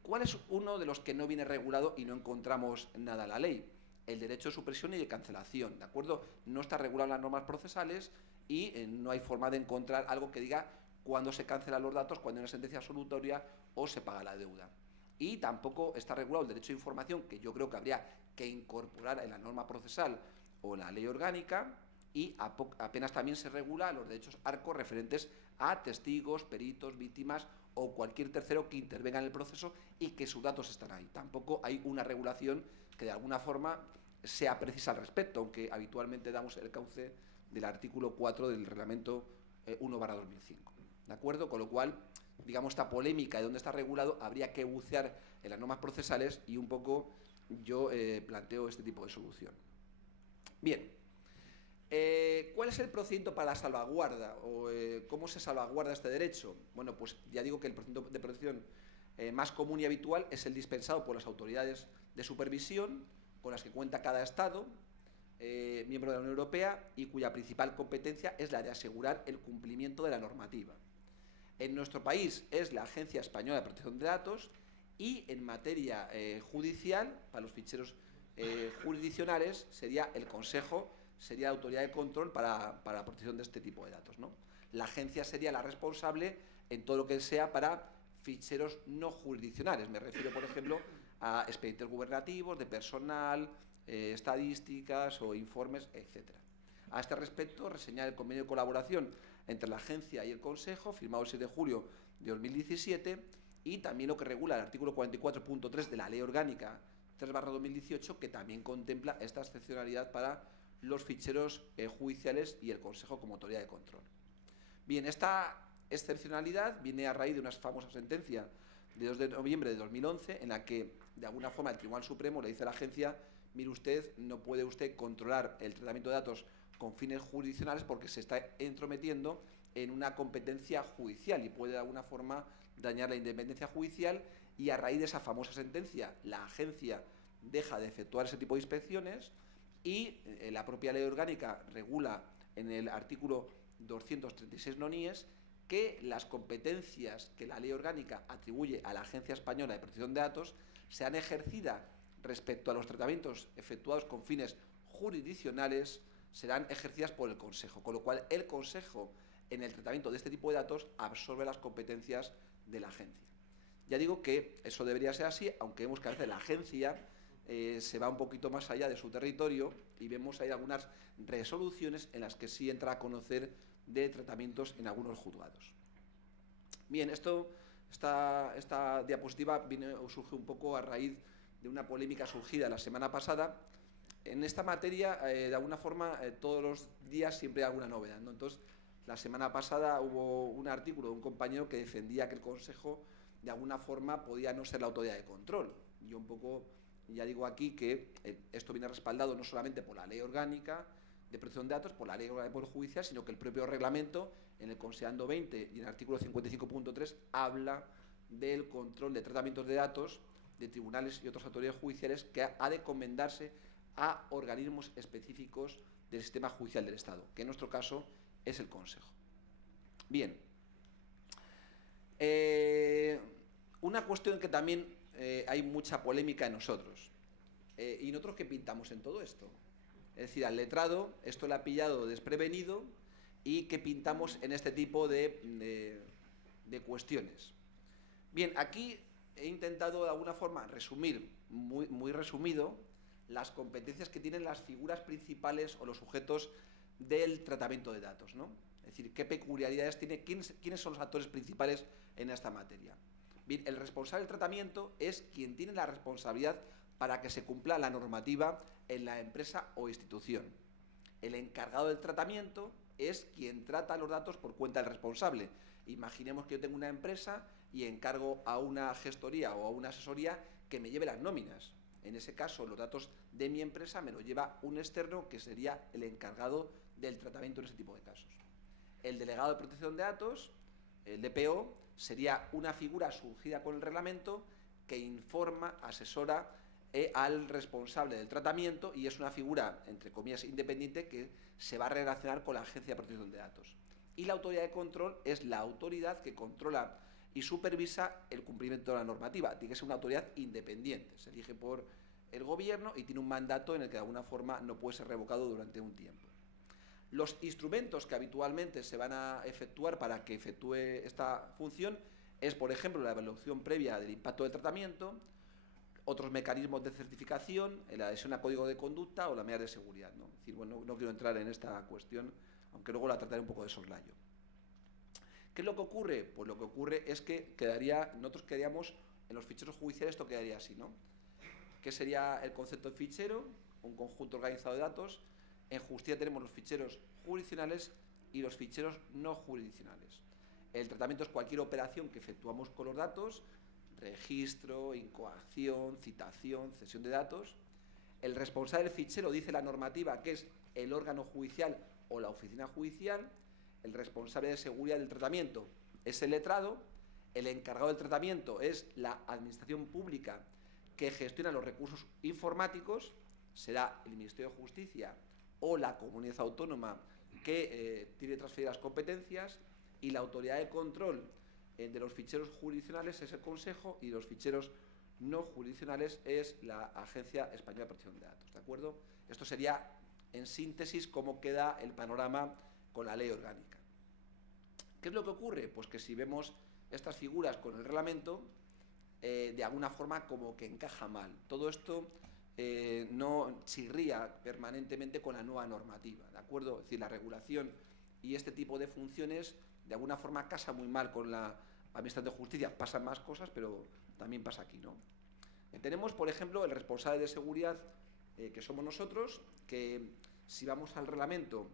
¿Cuál es uno de los que no viene regulado y no encontramos nada en la ley? El derecho de supresión y de cancelación, ¿de acuerdo? No está regulado en las normas procesales y no hay forma de encontrar algo que diga cuándo se cancelan los datos, cuándo hay una sentencia absolutoria o se paga la deuda. Y tampoco está regulado el derecho de información, que yo creo que habría que incorporar en la norma procesal o en la ley orgánica, y apenas también se regula los derechos ARCO referentes a testigos, peritos, víctimas o cualquier tercero que intervenga en el proceso y que sus datos están ahí. Tampoco hay una regulación que de alguna forma sea precisa al respecto, aunque habitualmente damos el cauce del artículo 4 del Reglamento 1/2005. ¿De acuerdo? Con lo cual, digamos, esta polémica de dónde está regulado habría que bucear en las normas procesales y un poco yo planteo este tipo de solución. Bien, ¿cuál es el procedimiento para la salvaguarda o cómo se salvaguarda este derecho? Bueno, pues ya digo que el procedimiento de protección más común y habitual es el dispensado por las autoridades de supervisión con las que cuenta cada Estado miembro de la Unión Europea y cuya principal competencia es la de asegurar el cumplimiento de la normativa. En nuestro país es la Agencia Española de Protección de Datos y en materia judicial, para los ficheros jurisdiccionales, sería el Consejo, sería la autoridad de control para la protección de este tipo de datos, ¿no? La agencia sería la responsable en todo lo que sea para ficheros no jurisdiccionales. Me refiero, por ejemplo, a expedientes gubernativos, de personal, estadísticas o informes, etc. A este respecto, reseñar el convenio de colaboración entre la agencia y el Consejo, firmado el 6 de julio de 2017, y también lo que regula el artículo 44.3 de la Ley Orgánica 3/2018, que también contempla esta excepcionalidad para los ficheros judiciales y el Consejo como autoridad de control. Bien, esta excepcionalidad viene a raíz de una famosa sentencia de 2 de noviembre de 2011, en la que, de alguna forma, el Tribunal Supremo le dice a la agencia: mire usted, no puede usted controlar el tratamiento de datos con fines jurisdiccionales porque se está entrometiendo en una competencia judicial y puede de alguna forma dañar la independencia judicial, y a raíz de esa famosa sentencia la agencia deja de efectuar ese tipo de inspecciones y la propia ley orgánica regula en el artículo 236 nonies que las competencias que la ley orgánica atribuye a la Agencia Española de Protección de Datos sean ejercidas respecto a los tratamientos efectuados con fines jurisdiccionales, serán ejercidas por el Consejo, con lo cual el Consejo en el tratamiento de este tipo de datos absorbe las competencias de la agencia. Ya digo que eso debería ser así, aunque vemos que a veces la agencia se va un poquito más allá de su territorio y vemos ahí algunas resoluciones en las que sí entra a conocer de tratamientos en algunos juzgados. Bien, esta diapositiva surge un poco a raíz de una polémica surgida la semana pasada. En esta materia, de alguna forma, todos los días siempre hay alguna novedad, ¿no? Entonces, la semana pasada hubo un artículo de un compañero que defendía que el Consejo, de alguna forma, podía no ser la autoridad de control. Yo un poco ya digo aquí que esto viene respaldado no solamente por la Ley Orgánica de Protección de Datos, por la Ley Orgánica del Poder Judicial, sino que el propio reglamento, en el considerando 20 y en el artículo 55.3, habla del control de tratamientos de datos de tribunales y otras autoridades judiciales que ha de encomendarse a organismos específicos del sistema judicial del Estado, que en nuestro caso es el Consejo. Bien. Una cuestión que también hay mucha polémica en nosotros. ¿Y nosotros qué pintamos en todo esto? Es decir, al letrado esto le ha pillado desprevenido y qué pintamos en este tipo de cuestiones. Bien, aquí he intentado de alguna forma resumir, muy resumido, las competencias que tienen las figuras principales o los sujetos del tratamiento de datos, ¿no? Es decir, qué peculiaridades tiene, quiénes son los actores principales en esta materia. Bien, el responsable del tratamiento es quien tiene la responsabilidad para que se cumpla la normativa en la empresa o institución. El encargado del tratamiento es quien trata los datos por cuenta del responsable. Imaginemos que yo tengo una empresa y encargo a una gestoría o a una asesoría que me lleve las nóminas. En ese caso, los datos de mi empresa me los lleva un externo que sería el encargado del tratamiento en ese tipo de casos. El delegado de protección de datos, el DPO, sería una figura surgida con el reglamento que informa, asesora al responsable del tratamiento y es una figura, entre comillas, independiente que se va a relacionar con la Agencia de Protección de Datos. Y la autoridad de control es la autoridad que controla y supervisa el cumplimiento de la normativa. Tiene que ser una autoridad independiente, se elige por el gobierno y tiene un mandato en el que de alguna forma no puede ser revocado durante un tiempo. Los instrumentos que habitualmente se van a efectuar para que efectúe esta función es, por ejemplo, la evaluación previa del impacto del tratamiento, otros mecanismos de certificación, la adhesión a código de conducta o las medidas de seguridad, ¿no? Es decir, bueno, no quiero entrar en esta cuestión, aunque luego la trataré un poco de soslayo. ¿Qué es lo que ocurre? Pues lo que ocurre es que nosotros quedaríamos, en los ficheros judiciales esto quedaría así, ¿no? ¿Qué sería el concepto de fichero? Un conjunto organizado de datos. En justicia tenemos los ficheros jurisdiccionales y los ficheros no jurisdiccionales. El tratamiento es cualquier operación que efectuamos con los datos, registro, incoación, citación, cesión de datos. El responsable del fichero, dice la normativa, que es el órgano judicial o la oficina judicial. El responsable de seguridad del tratamiento es el letrado. El encargado del tratamiento es la administración pública que gestiona los recursos informáticos, será el Ministerio de Justicia o la comunidad autónoma que tiene transferidas las competencias, y la autoridad de control de los ficheros jurisdiccionales es el Consejo y los ficheros no jurisdiccionales es la Agencia Española de Protección de Datos, ¿de acuerdo? Esto sería, en síntesis, cómo queda el panorama con la ley orgánica. ¿Qué es lo que ocurre? Pues que si vemos estas figuras con el reglamento, de alguna forma como que encaja mal. Todo esto no chirría permanentemente con la nueva normativa, ¿de acuerdo? Es decir, la regulación y este tipo de funciones de alguna forma casa muy mal con la Administración de Justicia. Pasan más cosas, pero también pasa aquí, ¿no? Tenemos, por ejemplo, el responsable de seguridad, que somos nosotros, que si vamos al reglamento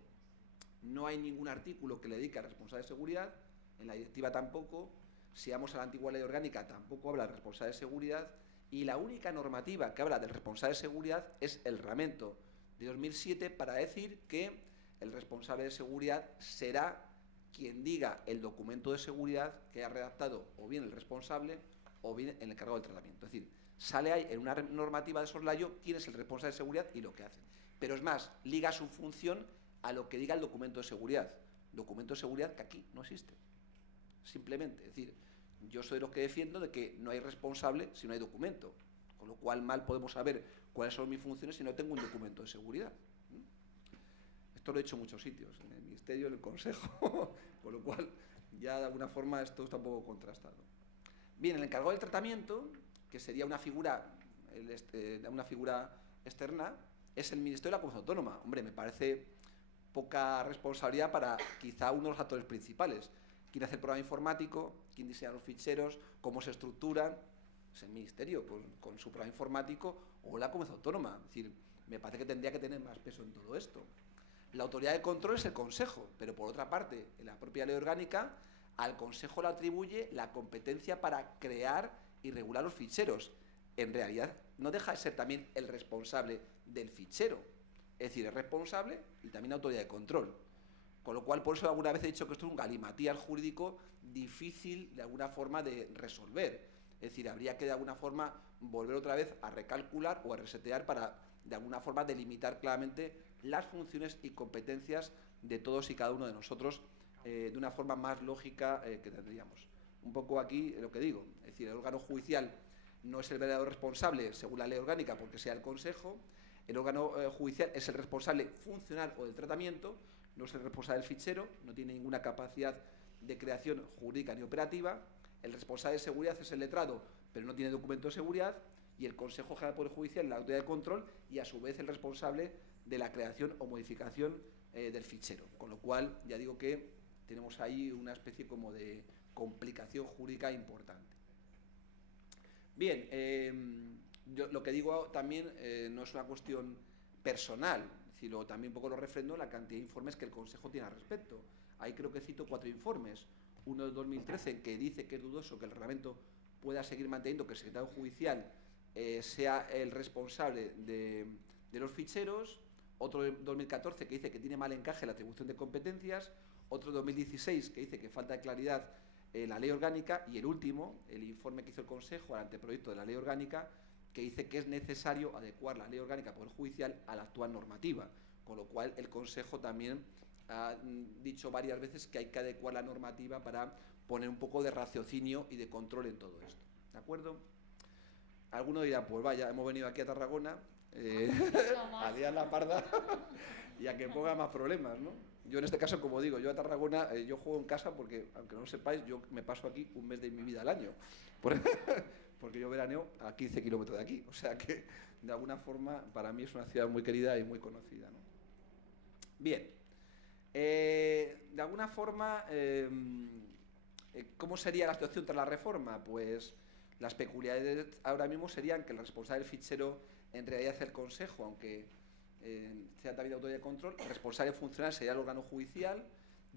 no hay ningún artículo que le dedique al responsable de seguridad, en la directiva tampoco, si vamos a la antigua ley orgánica tampoco habla del responsable de seguridad, y la única normativa que habla del responsable de seguridad es el reglamento de 2007 para decir que el responsable de seguridad será quien diga el documento de seguridad que ha redactado o bien el responsable o bien el encargado del tratamiento. Es decir, sale ahí en una normativa de soslayo quién es el responsable de seguridad y lo que hace. Pero es más, liga su función a lo que diga el documento de seguridad. Documento de seguridad que aquí no existe. Simplemente, es decir, yo soy de los que defiendo de que no hay responsable si no hay documento. Con lo cual mal podemos saber cuáles son mis funciones si no tengo un documento de seguridad. Esto lo he hecho en muchos sitios, en el Ministerio, en el Consejo, con lo cual ya de alguna forma esto está un poco contrastado. Bien, el encargado del tratamiento, que sería una figura externa, es el Ministerio de la Comunidad Autónoma. Hombre, me parece poca responsabilidad para quizá uno de los actores principales. ¿Quién hace el programa informático? ¿Quién diseña los ficheros? ¿Cómo se estructuran? Es el Ministerio con su programa informático o la Comunidad Autónoma. Es decir, me parece que tendría que tener más peso en todo esto. La autoridad de control es el Consejo, pero por otra parte, en la propia ley orgánica, al Consejo le atribuye la competencia para crear y regular los ficheros. en realidad no deja de ser también el responsable del fichero. Es decir, es responsable y también autoridad de control. Con lo cual, por eso alguna vez he dicho que esto es un galimatías jurídico difícil de alguna forma de resolver. Es decir, habría que de alguna forma volver otra vez a recalcular o a resetear para de alguna forma delimitar claramente las funciones y competencias de todos y cada uno de nosotros de una forma más lógica que tendríamos. Un poco aquí lo que digo, es decir, el órgano judicial no es el verdadero responsable según la ley orgánica porque sea el Consejo, el órgano judicial es el responsable funcional o del tratamiento, no es el responsable del fichero, no tiene ninguna capacidad de creación jurídica ni operativa, el responsable de seguridad es el letrado, pero no tiene documento de seguridad, y el Consejo General del Poder Judicial, la autoridad de control, y a su vez el responsable de la creación o modificación del fichero. Con lo cual, ya digo que tenemos ahí una especie como de complicación jurídica importante. Bien, yo lo que digo también no es una cuestión personal, sino también un poco lo refrendo la cantidad de informes que el Consejo tiene al respecto. Ahí creo que cito 4 informes. Uno del 2013 que dice que es dudoso que el reglamento pueda seguir manteniendo que el secretario judicial sea el responsable de los ficheros, otro de 2014 que dice que tiene mal encaje la atribución de competencias, otro de 2016 que dice que falta de claridad la ley orgánica, y el último, el informe que hizo el Consejo al anteproyecto de la ley orgánica, que dice que es necesario adecuar la ley orgánica del Poder Judicial a la actual normativa, con lo cual el Consejo también ha dicho varias veces que hay que adecuar la normativa para poner un poco de raciocinio y de control en todo esto. ¿De acuerdo? Alguno dirá, pues vaya, hemos venido aquí a Tarragona a liar la parda y a que ponga más problemas, ¿no? Yo en este caso, como digo, yo a Tarragona, yo juego en casa porque, aunque no lo sepáis, yo me paso aquí un mes de mi vida al año. Porque yo veraneo a 15 kilómetros de aquí. O sea que, de alguna forma, para mí es una ciudad muy querida y muy conocida, ¿no? Bien. De alguna forma, ¿cómo sería la situación tras la reforma? Pues las peculiaridades ahora mismo serían que el responsable del fichero en realidad es el Consejo, aunque sea también autoridad de control. El responsable funcional sería el órgano judicial.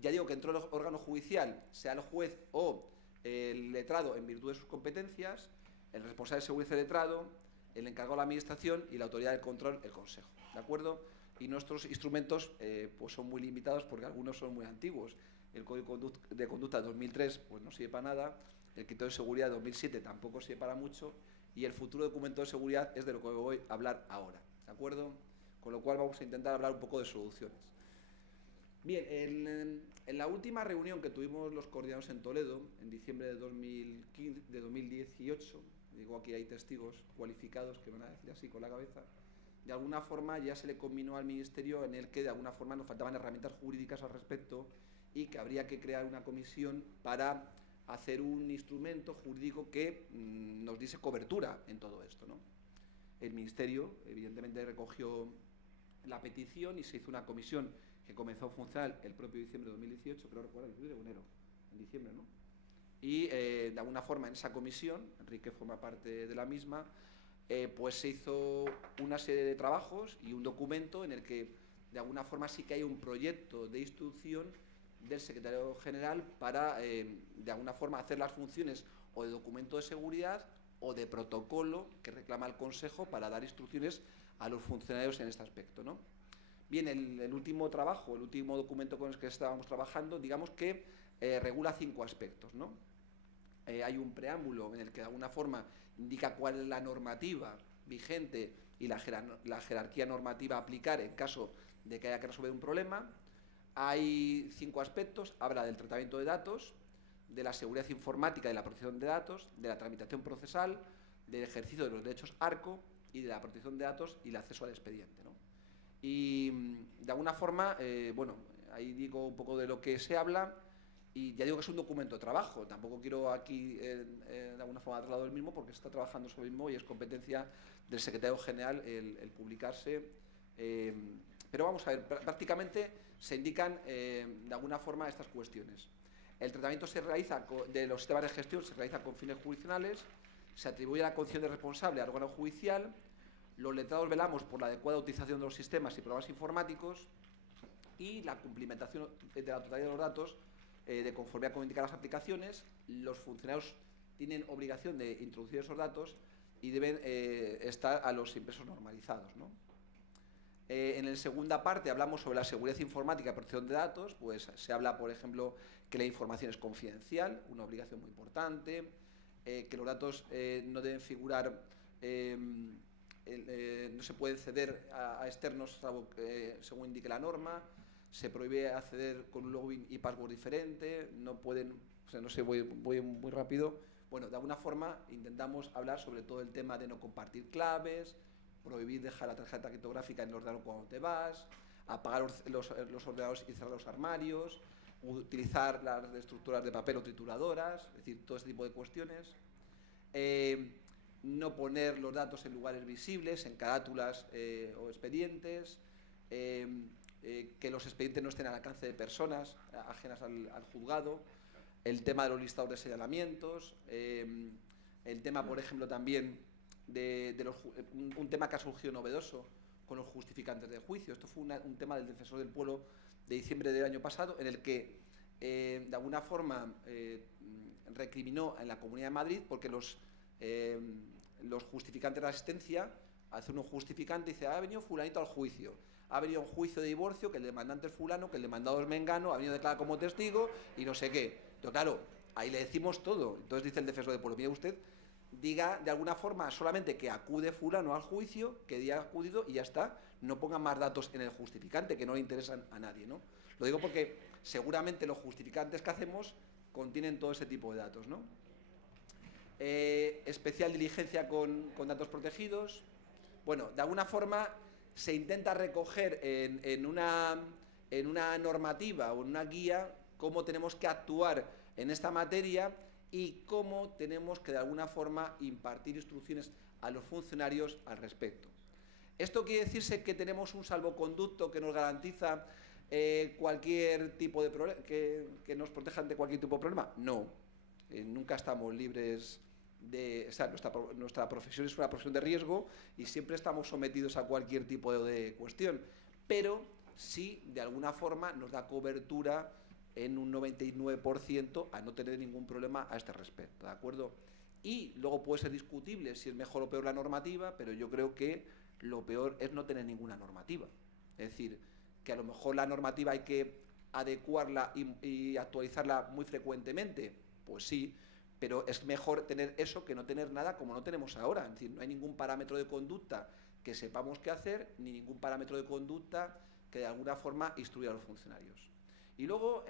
Ya digo que dentro del órgano judicial sea el juez o el letrado en virtud de sus competencias, el responsable de seguridad es el letrado, el encargado de la administración y la autoridad de control el Consejo. ¿De acuerdo? Y nuestros instrumentos pues son muy limitados porque algunos son muy antiguos. El Código de Conducta de 2003 pues no sirve para nada, el criterio de seguridad de 2007 tampoco sirve para mucho, y el futuro documento de seguridad es de lo que voy a hablar ahora. ¿De acuerdo? Con lo cual vamos a intentar hablar un poco de soluciones. Bien, en la última reunión que tuvimos los coordinadores en Toledo, en diciembre de 2018, digo, aquí hay testigos cualificados que van a decir así con la cabeza, de alguna forma ya se le combinó al Ministerio en el que de alguna forma nos faltaban herramientas jurídicas al respecto y que habría que crear una comisión para hacer un instrumento jurídico que nos diese cobertura en todo esto, ¿no? El Ministerio, evidentemente, recogió la petición y se hizo una comisión que comenzó a funcionar el propio diciembre de 2018, creo recordar, el 1 de enero, en diciembre, ¿no? Y de alguna forma en esa comisión, Enrique forma parte de la misma, pues se hizo una serie de trabajos y un documento en el que de alguna forma sí que hay un proyecto de instrucción del secretario general para de alguna forma hacer las funciones o de documento de seguridad o de protocolo que reclama el Consejo para dar instrucciones a los funcionarios en este aspecto, ¿no? Bien, el último trabajo, el último documento con el que estábamos trabajando, digamos que regula 5 aspectos, ¿no? Hay un preámbulo en el que de alguna forma indica cuál es la normativa vigente y la jerarquía normativa a aplicar en caso de que haya que resolver un problema. Hay 5 aspectos: habla del tratamiento de datos, de la seguridad informática y la protección de datos, de la tramitación procesal, del ejercicio de los derechos ARCO y de la protección de datos y el acceso al expediente, ¿no? Y de alguna forma, bueno, ahí digo un poco de lo que se habla y ya digo que es un documento de trabajo, tampoco quiero aquí de alguna forma trasladar el mismo porque se está trabajando sobre el mismo y es competencia del secretario general el publicarse, pero vamos a ver, prácticamente se indican de alguna forma estas cuestiones. El tratamiento se realiza de los sistemas de gestión, se realiza con fines jurisdiccionales, se atribuye la condición de responsable al órgano judicial, los letrados velamos por la adecuada utilización de los sistemas y programas informáticos y la cumplimentación de la totalidad de los datos de conformidad con indicar las aplicaciones. Los funcionarios tienen obligación de introducir esos datos y deben estar a los impresos normalizados, ¿no? En la segunda parte hablamos sobre la seguridad informática y protección de datos. Pues se habla, por ejemplo, que la información es confidencial, una obligación muy importante, que los datos no deben figurar, no se pueden ceder a externos salvo según indique la norma, se prohíbe acceder con un login y password diferente, no pueden, o sea, no sé, voy muy rápido. Bueno, de alguna forma intentamos hablar sobre todo el tema de no compartir claves, prohibir dejar la tarjeta criptográfica en el ordenador cuando te vas, apagar los ordenadores y cerrar los armarios, utilizar las estructuras de papel o trituradoras, es decir, todo este tipo de cuestiones. No poner los datos en lugares visibles, en carátulas o expedientes, que los expedientes no estén al alcance de personas ajenas al juzgado, el tema de los listados de señalamientos, el tema, por ejemplo, también un tema que ha surgido novedoso con los justificantes de juicio. Esto fue un tema del Defensor del Pueblo de diciembre del año pasado, en el que de alguna forma recriminó en la Comunidad de Madrid porque los justificantes de asistencia, hace un justificante y dice: ha venido fulanito al juicio, ha venido a un juicio de divorcio, que el demandante es fulano, que el demandado es mengano, ha venido a declarar como testigo y no sé qué. Entonces, claro, ahí le decimos todo. Entonces dice el Defensor del Pueblo: mire usted, diga de alguna forma solamente que acude fulano al juicio, que día ha acudido y ya está. No pongan más datos en el justificante que no le interesan a nadie, ¿no? Lo digo porque seguramente los justificantes que hacemos contienen todo ese tipo de datos, ¿no? Especial diligencia con datos protegidos. Bueno, de alguna forma se intenta recoger en una normativa o en una guía cómo tenemos que actuar en esta materia y cómo tenemos que de alguna forma impartir instrucciones a los funcionarios al respecto. ¿Esto quiere decirse que tenemos un salvoconducto que nos garantiza cualquier tipo de problema, que nos proteja ante cualquier tipo de problema? No, nunca estamos libres de... O sea, nuestra profesión es una profesión de riesgo y siempre estamos sometidos a cualquier tipo de cuestión, pero sí, de alguna forma, nos da cobertura en un 99% a no tener ningún problema a este respecto, ¿de acuerdo? Y luego puede ser discutible si es mejor o peor la normativa, pero yo creo que lo peor es no tener ninguna normativa. Es decir, que a lo mejor la normativa hay que adecuarla y actualizarla muy frecuentemente, pues sí, pero es mejor tener eso que no tener nada como no tenemos ahora. Es decir, no hay ningún parámetro de conducta que sepamos qué hacer, ni ningún parámetro de conducta que de alguna forma instruya a los funcionarios. Y luego,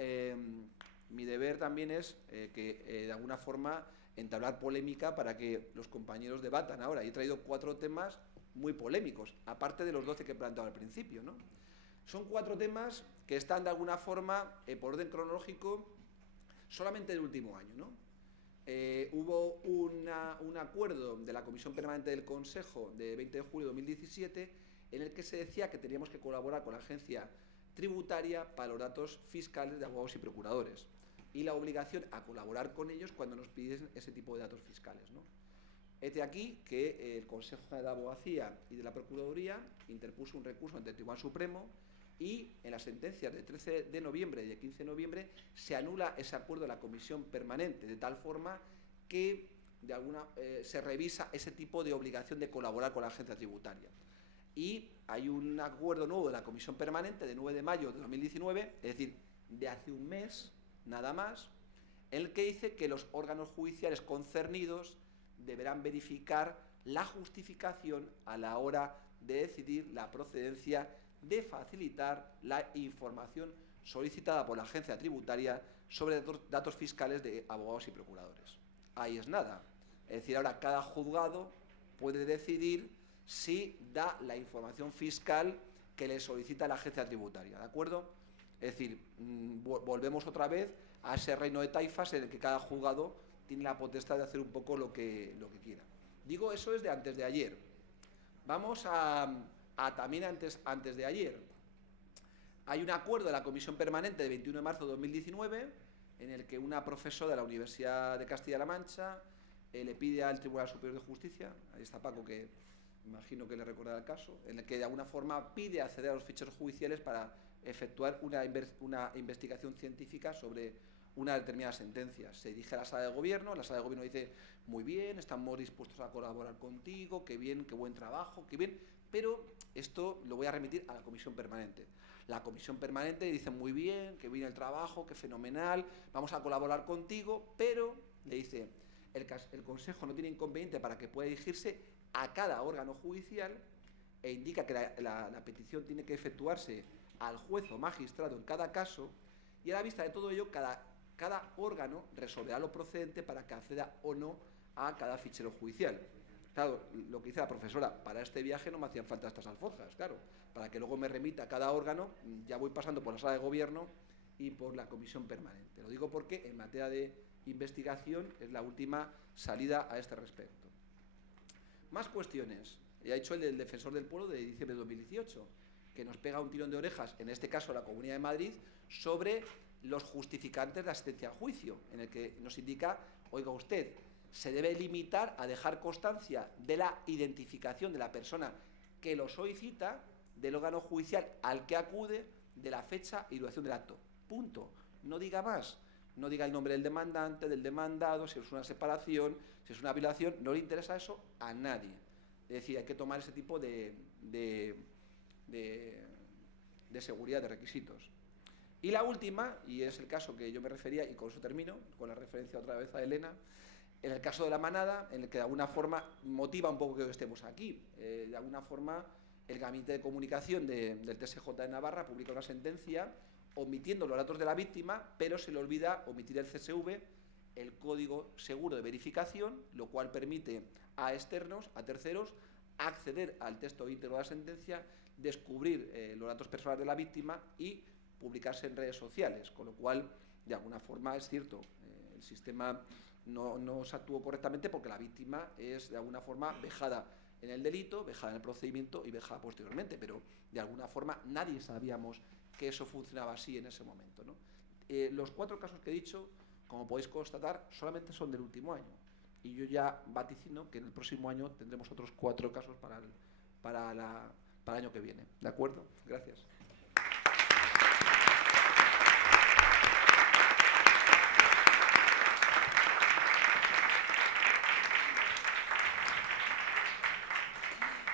mi deber también es que de alguna forma entablar polémica para que los compañeros debatan ahora. Y he traído 4 temas muy polémicos, aparte de los 12 que he planteado al principio, ¿no? Son 4 temas que están de alguna forma, por orden cronológico, solamente del último año, ¿no? Hubo un acuerdo de la Comisión Permanente del Consejo de 20 de julio de 2017 en el que se decía que teníamos que colaborar con la Agencia Tributaria para los datos fiscales de abogados y procuradores y la obligación a colaborar con ellos cuando nos piden ese tipo de datos fiscales, ¿no? Este aquí que el Consejo General de Abogacía y de la Procuraduría interpuso un recurso ante el Tribunal Supremo y en las sentencias de 13 de noviembre y de 15 de noviembre se anula ese acuerdo de la Comisión Permanente, de tal forma que se revisa ese tipo de obligación de colaborar con la agencia tributaria. Y hay un acuerdo nuevo de la Comisión Permanente de 9 de mayo de 2019, es decir, de hace un mes, nada más, en el que dice que los órganos judiciales concernidos deberán verificar la justificación a la hora de decidir la procedencia de facilitar la información solicitada por la agencia tributaria sobre datos fiscales de abogados y procuradores. Ahí es nada. Es decir, ahora cada juzgado puede decidir si da la información fiscal que le solicita la agencia tributaria, ¿de acuerdo? Es decir, volvemos otra vez a ese reino de taifas en el que cada juzgado tiene la potestad de hacer un poco lo que quiera. Digo, eso es de antes de ayer. Vamos a también antes de ayer. Hay un acuerdo de la Comisión Permanente de 21 de marzo de 2019 en el que una profesora de la Universidad de Castilla-La Mancha le pide al Tribunal Superior de Justicia, ahí está Paco, que imagino que le recordará el caso, en el que de alguna forma pide acceder a los ficheros judiciales para efectuar una investigación científica sobre una determinada sentencia. Se dirige a la sala de gobierno dice, muy bien, estamos dispuestos a colaborar contigo, qué bien, qué buen trabajo, qué bien, pero esto lo voy a remitir a la comisión permanente. La comisión permanente dice, muy bien, qué bien el trabajo, qué fenomenal, vamos a colaborar contigo, pero le dice, el Consejo no tiene inconveniente para que pueda dirigirse a cada órgano judicial e indica que la petición tiene que efectuarse al juez o magistrado en cada caso, y a la vista de todo ello, cada órgano resolverá lo procedente para que acceda o no a cada fichero judicial. Claro, lo que dice la profesora, para este viaje no me hacían falta estas alforjas, claro, para que luego me remita a cada órgano, ya voy pasando por la sala de gobierno y por la comisión permanente. Lo digo porque en materia de investigación es la última salida a este respecto. Más cuestiones. Ya ha hecho el del Defensor del Pueblo de diciembre de 2018, que nos pega un tirón de orejas, en este caso la Comunidad de Madrid, sobre los justificantes de asistencia a juicio, en el que nos indica, oiga usted, se debe limitar a dejar constancia de la identificación de la persona que lo solicita, del órgano judicial al que acude, de la fecha y duración del acto. Punto. No diga más. No diga el nombre del demandante, del demandado, si es una separación, si es una violación. No le interesa eso a nadie. Es decir, hay que tomar ese tipo de seguridad, de requisitos. Y la última, y es el caso que yo me refería, y con eso termino, con la referencia otra vez a Elena, en el caso de la manada, en el que de alguna forma motiva un poco que estemos aquí. De alguna forma, el Gabinete de Comunicación del TSJ de Navarra publica una sentencia omitiendo los datos de la víctima, pero se le olvida omitir el CSV, el código seguro de verificación, lo cual permite a externos, a terceros, acceder al texto íntegro de la sentencia, descubrir los datos personales de la víctima y publicarse en redes sociales, con lo cual, de alguna forma, es cierto, el sistema no se actuó correctamente porque la víctima es, de alguna forma, vejada en el delito, vejada en el procedimiento y vejada posteriormente, pero, de alguna forma, nadie sabíamos que eso funcionaba así en ese momento, ¿no? Los 4 casos que he dicho, como podéis constatar, solamente son del último año. Y yo ya vaticino que en el próximo año tendremos otros 4 casos para el año que viene. ¿De acuerdo? Gracias.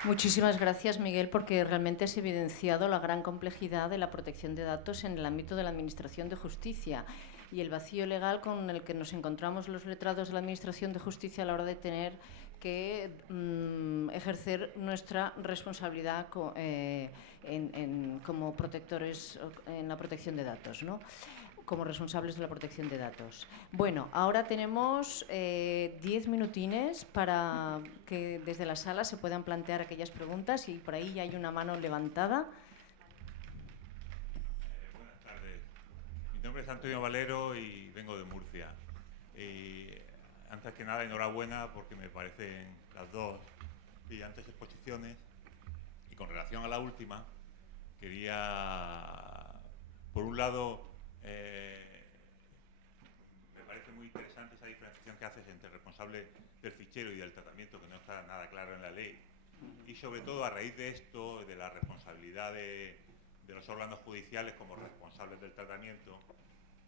Muchísimas gracias, Miguel, porque realmente has evidenciado la gran complejidad de la protección de datos en el ámbito de la Administración de Justicia y el vacío legal con el que nos encontramos los letrados de la Administración de Justicia a la hora de tener que ejercer nuestra responsabilidad como protectores en la protección de datos, ¿no? Como responsables de la protección de datos. Bueno, ahora tenemos 10 minutines para que desde la sala se puedan plantear aquellas preguntas y por ahí ya hay una mano levantada. Buenas tardes. Mi nombre es Antonio Valero y vengo de Murcia. Y antes que nada, enhorabuena porque me parecen las dos brillantes exposiciones. Y con relación a la última, quería, por un lado, me parece muy interesante esa diferenciación que haces entre el responsable del fichero y del tratamiento, que no está nada claro en la ley. Y sobre todo a raíz de esto, de la responsabilidad de los órganos judiciales como responsables del tratamiento,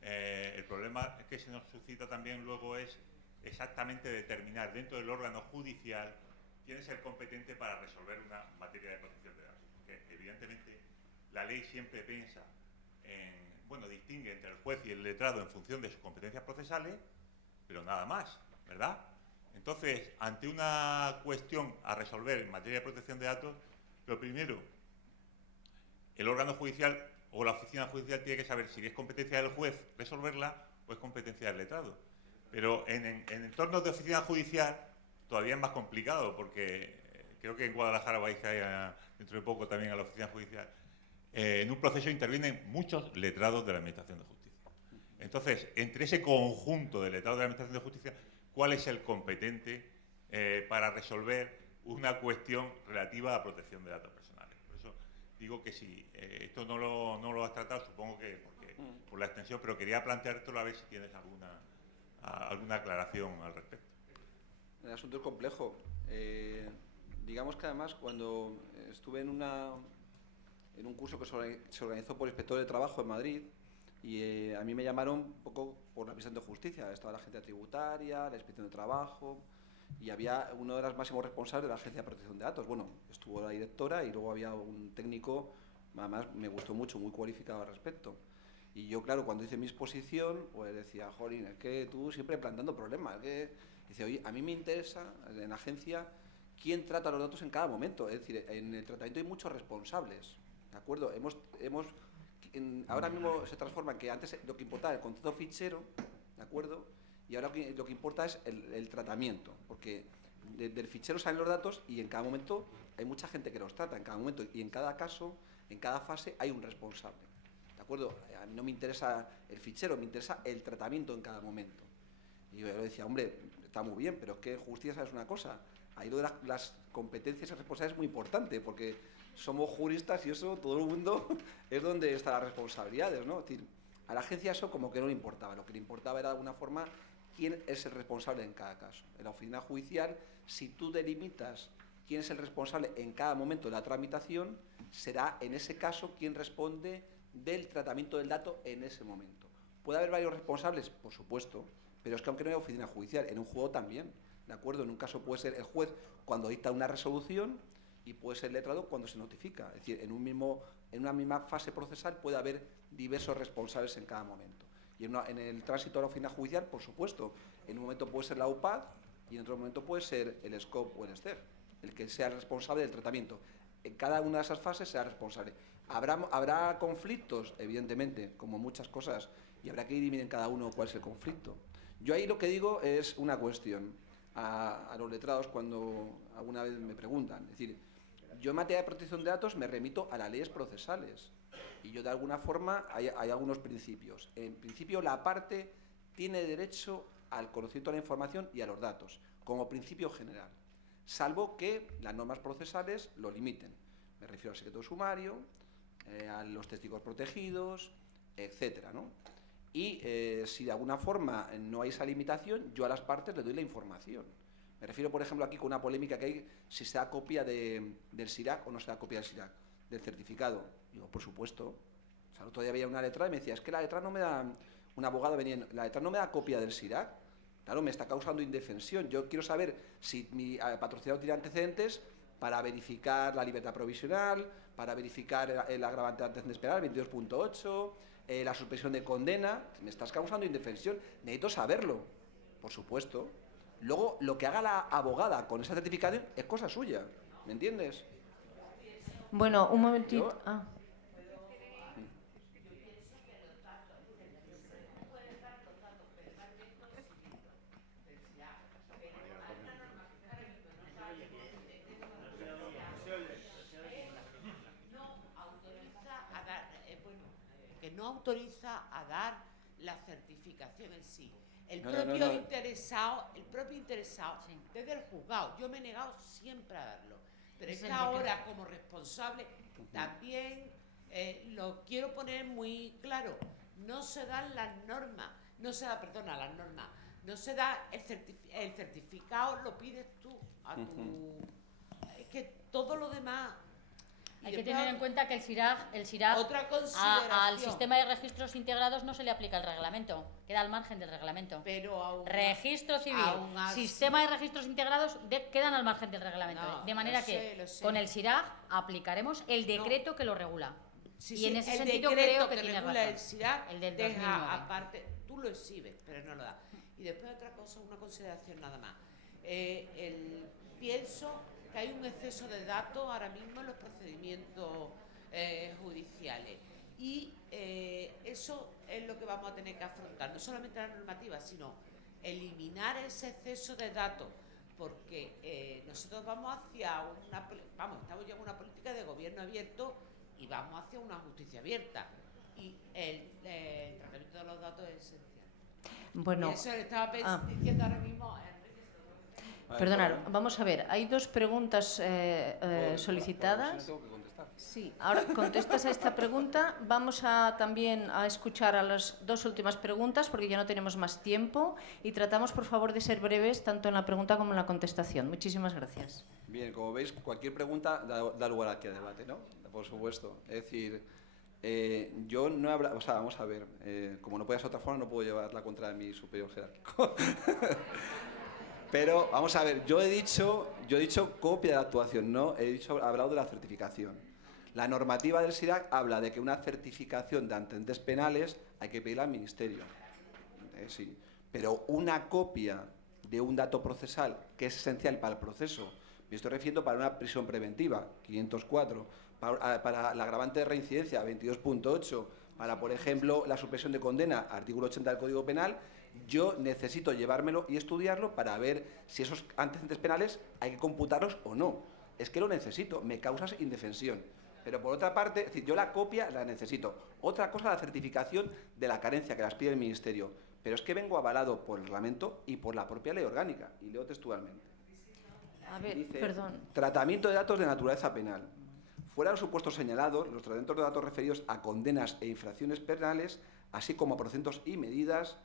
el problema que se nos suscita también luego es exactamente determinar dentro del órgano judicial quién es el competente para resolver una materia de protección de datos. Porque evidentemente la ley siempre piensa distingue entre el juez y el letrado en función de sus competencias procesales, pero nada más, ¿verdad? Entonces, ante una cuestión a resolver en materia de protección de datos, lo primero, el órgano judicial o la oficina judicial tiene que saber si es competencia del juez resolverla o es competencia del letrado. Pero en entornos de oficina judicial todavía es más complicado, porque creo que en Guadalajara vais a ir dentro de poco también a la oficina judicial. En un proceso intervienen muchos letrados de la Administración de Justicia. Entonces, entre ese conjunto de letrados de la Administración de Justicia, ¿cuál es el competente para resolver una cuestión relativa a protección de datos personales? Por eso digo que si esto no lo has tratado, supongo que por la extensión, pero quería planteártelo a ver si tienes alguna aclaración al respecto. El asunto es complejo. Digamos que además cuando estuve en un curso que se organizó por Inspector de Trabajo en Madrid, Y a mí me llamaron un poco por la Administración de Justicia. Estaba la agencia tributaria, la Inspección de Trabajo, y había uno de los máximos responsables de la Agencia de Protección de Datos. Bueno, estuvo la directora y luego había un técnico, además me gustó mucho, muy cualificado al respecto. Y yo, claro, cuando hice mi exposición, pues decía, jolín, es que tú siempre plantando problemas. Dice, oye, a mí me interesa, en la agencia, quién trata los datos en cada momento. Es decir, en el tratamiento hay muchos responsables, ¿de acuerdo? Ahora mismo se transforma en que antes lo que importaba era el concepto fichero, ¿de acuerdo? Y ahora lo que importa es el tratamiento, porque del fichero salen los datos y en cada momento hay mucha gente que los trata, en cada momento, y en cada caso, en cada fase hay un responsable. ¿De acuerdo? A mí no me interesa el fichero, me interesa el tratamiento en cada momento. Y yo le decía, hombre, está muy bien, pero es que justicia es una cosa. Ahí lo de las competencias y responsabilidades es muy importante, porque somos juristas y eso, todo el mundo, es donde están las responsabilidades, ¿no? Es decir, a la agencia eso como que no le importaba. Lo que le importaba era de alguna forma quién es el responsable en cada caso. En la oficina judicial, si tú delimitas quién es el responsable en cada momento de la tramitación, será en ese caso quien responde del tratamiento del dato en ese momento. ¿Puede haber varios responsables? Por supuesto, pero es que aunque no hay oficina judicial, en un juego también, ¿de acuerdo? En un caso puede ser el juez cuando dicta una resolución y puede ser el letrado cuando se notifica. Es decir, en una misma fase procesal puede haber diversos responsables en cada momento. Y en el tránsito a la oficina judicial, por supuesto, en un momento puede ser la UPAD y en otro momento puede ser el SCOP o el STEG, el que sea el responsable del tratamiento. En cada una de esas fases será responsable. ¿Habrá conflictos? Evidentemente, como muchas cosas, y habrá que dirimir en cada uno cuál es el conflicto. Yo ahí lo que digo es una cuestión a los letrados cuando alguna vez me preguntan. Es decir, yo en materia de protección de datos me remito a las leyes procesales y yo de alguna forma hay algunos principios. En principio la parte tiene derecho al conocimiento de la información y a los datos, como principio general, salvo que las normas procesales lo limiten. Me refiero al secreto sumario, a los testigos protegidos, etcétera, ¿no? Y si de alguna forma no hay esa limitación, yo a las partes le doy la información. Me refiero, por ejemplo, aquí con una polémica que hay, si se da copia del SIRAC o no se da copia del SIRAC, del certificado. Digo, por supuesto. O sea, el otro día había una letra y me decía, es que la letra no me da, un abogado venía, la letra no me da copia del SIRAC. Claro, me está causando indefensión. Yo quiero saber si mi patrocinador tiene antecedentes para verificar la libertad provisional, para verificar el agravante de antecedentes penales, 22.8, la suspensión de condena. Me estás causando indefensión. Necesito saberlo, por supuesto. Luego, lo que haga la abogada con esa certificación es cosa suya, ¿me entiendes? Bueno, un momentito. No autoriza a dar la certificación en sí. El propio interesado, sí, desde el juzgado, yo me he negado siempre a darlo, pero es que ahora como responsable también lo quiero poner muy claro, no se dan las normas, no se da el certificado, lo pides tú a tu... Es que todo lo demás... Hay que tener en cuenta que el SIRAC al sistema de registros integrados no se le aplica el reglamento, queda al margen del reglamento. Pero registro civil, sistema de registros integrados quedan al margen del reglamento. De manera que con el SIRAC aplicaremos el decreto que lo regula. Sí, y en ese sentido creo que tiene razón. El SIRAC el del deja 2009. aparte, tú lo exhibes, pero no lo das. Y después otra cosa, una consideración nada más. Pienso que hay un exceso de datos ahora mismo en los procedimientos judiciales y eso es lo que vamos a tener que afrontar, no solamente la normativa, sino eliminar ese exceso de datos, porque nosotros estamos ya en una política de gobierno abierto y vamos hacia una justicia abierta y el tratamiento de los datos es esencial. Bueno, y eso le estaba diciendo ahora mismo. Perdonad, vamos a ver, hay dos preguntas solicitadas. Sí, ahora contestas a esta pregunta. Vamos también a escuchar a las dos últimas preguntas porque ya no tenemos más tiempo y tratamos, por favor, de ser breves tanto en la pregunta como en la contestación. Muchísimas gracias. Bien, como veis, cualquier pregunta da lugar aquí a debate, ¿no? Por supuesto. Es decir, Yo no he hablado, o sea, vamos a ver, como no puede ser de otra forma, no puedo llevar la contra de mi superior jerárquico. Pero, vamos a ver, yo he dicho copia de la actuación, no he hablado de la certificación. La normativa del SIRAC habla de que una certificación de antecedentes penales hay que pedirla al Ministerio. Sí. Pero una copia de un dato procesal que es esencial para el proceso, me estoy refiriendo para una prisión preventiva, 504, para el agravante de reincidencia, 22.8, para, por ejemplo, la supresión de condena, artículo 80 del Código Penal, yo necesito llevármelo y estudiarlo para ver si esos antecedentes penales hay que computarlos o no. Es que lo necesito, me causas indefensión. Pero por otra parte, es decir, yo la copia la necesito. Otra cosa, la certificación de la carencia que las pide el Ministerio. Pero es que vengo avalado por el reglamento y por la propia ley orgánica. Y leo textualmente. A ver, dice, perdón. Tratamiento de datos de naturaleza penal. Fuera de los supuestos señalados, los tratamientos de datos referidos a condenas e infracciones penales, así como a procedimientos y medidas,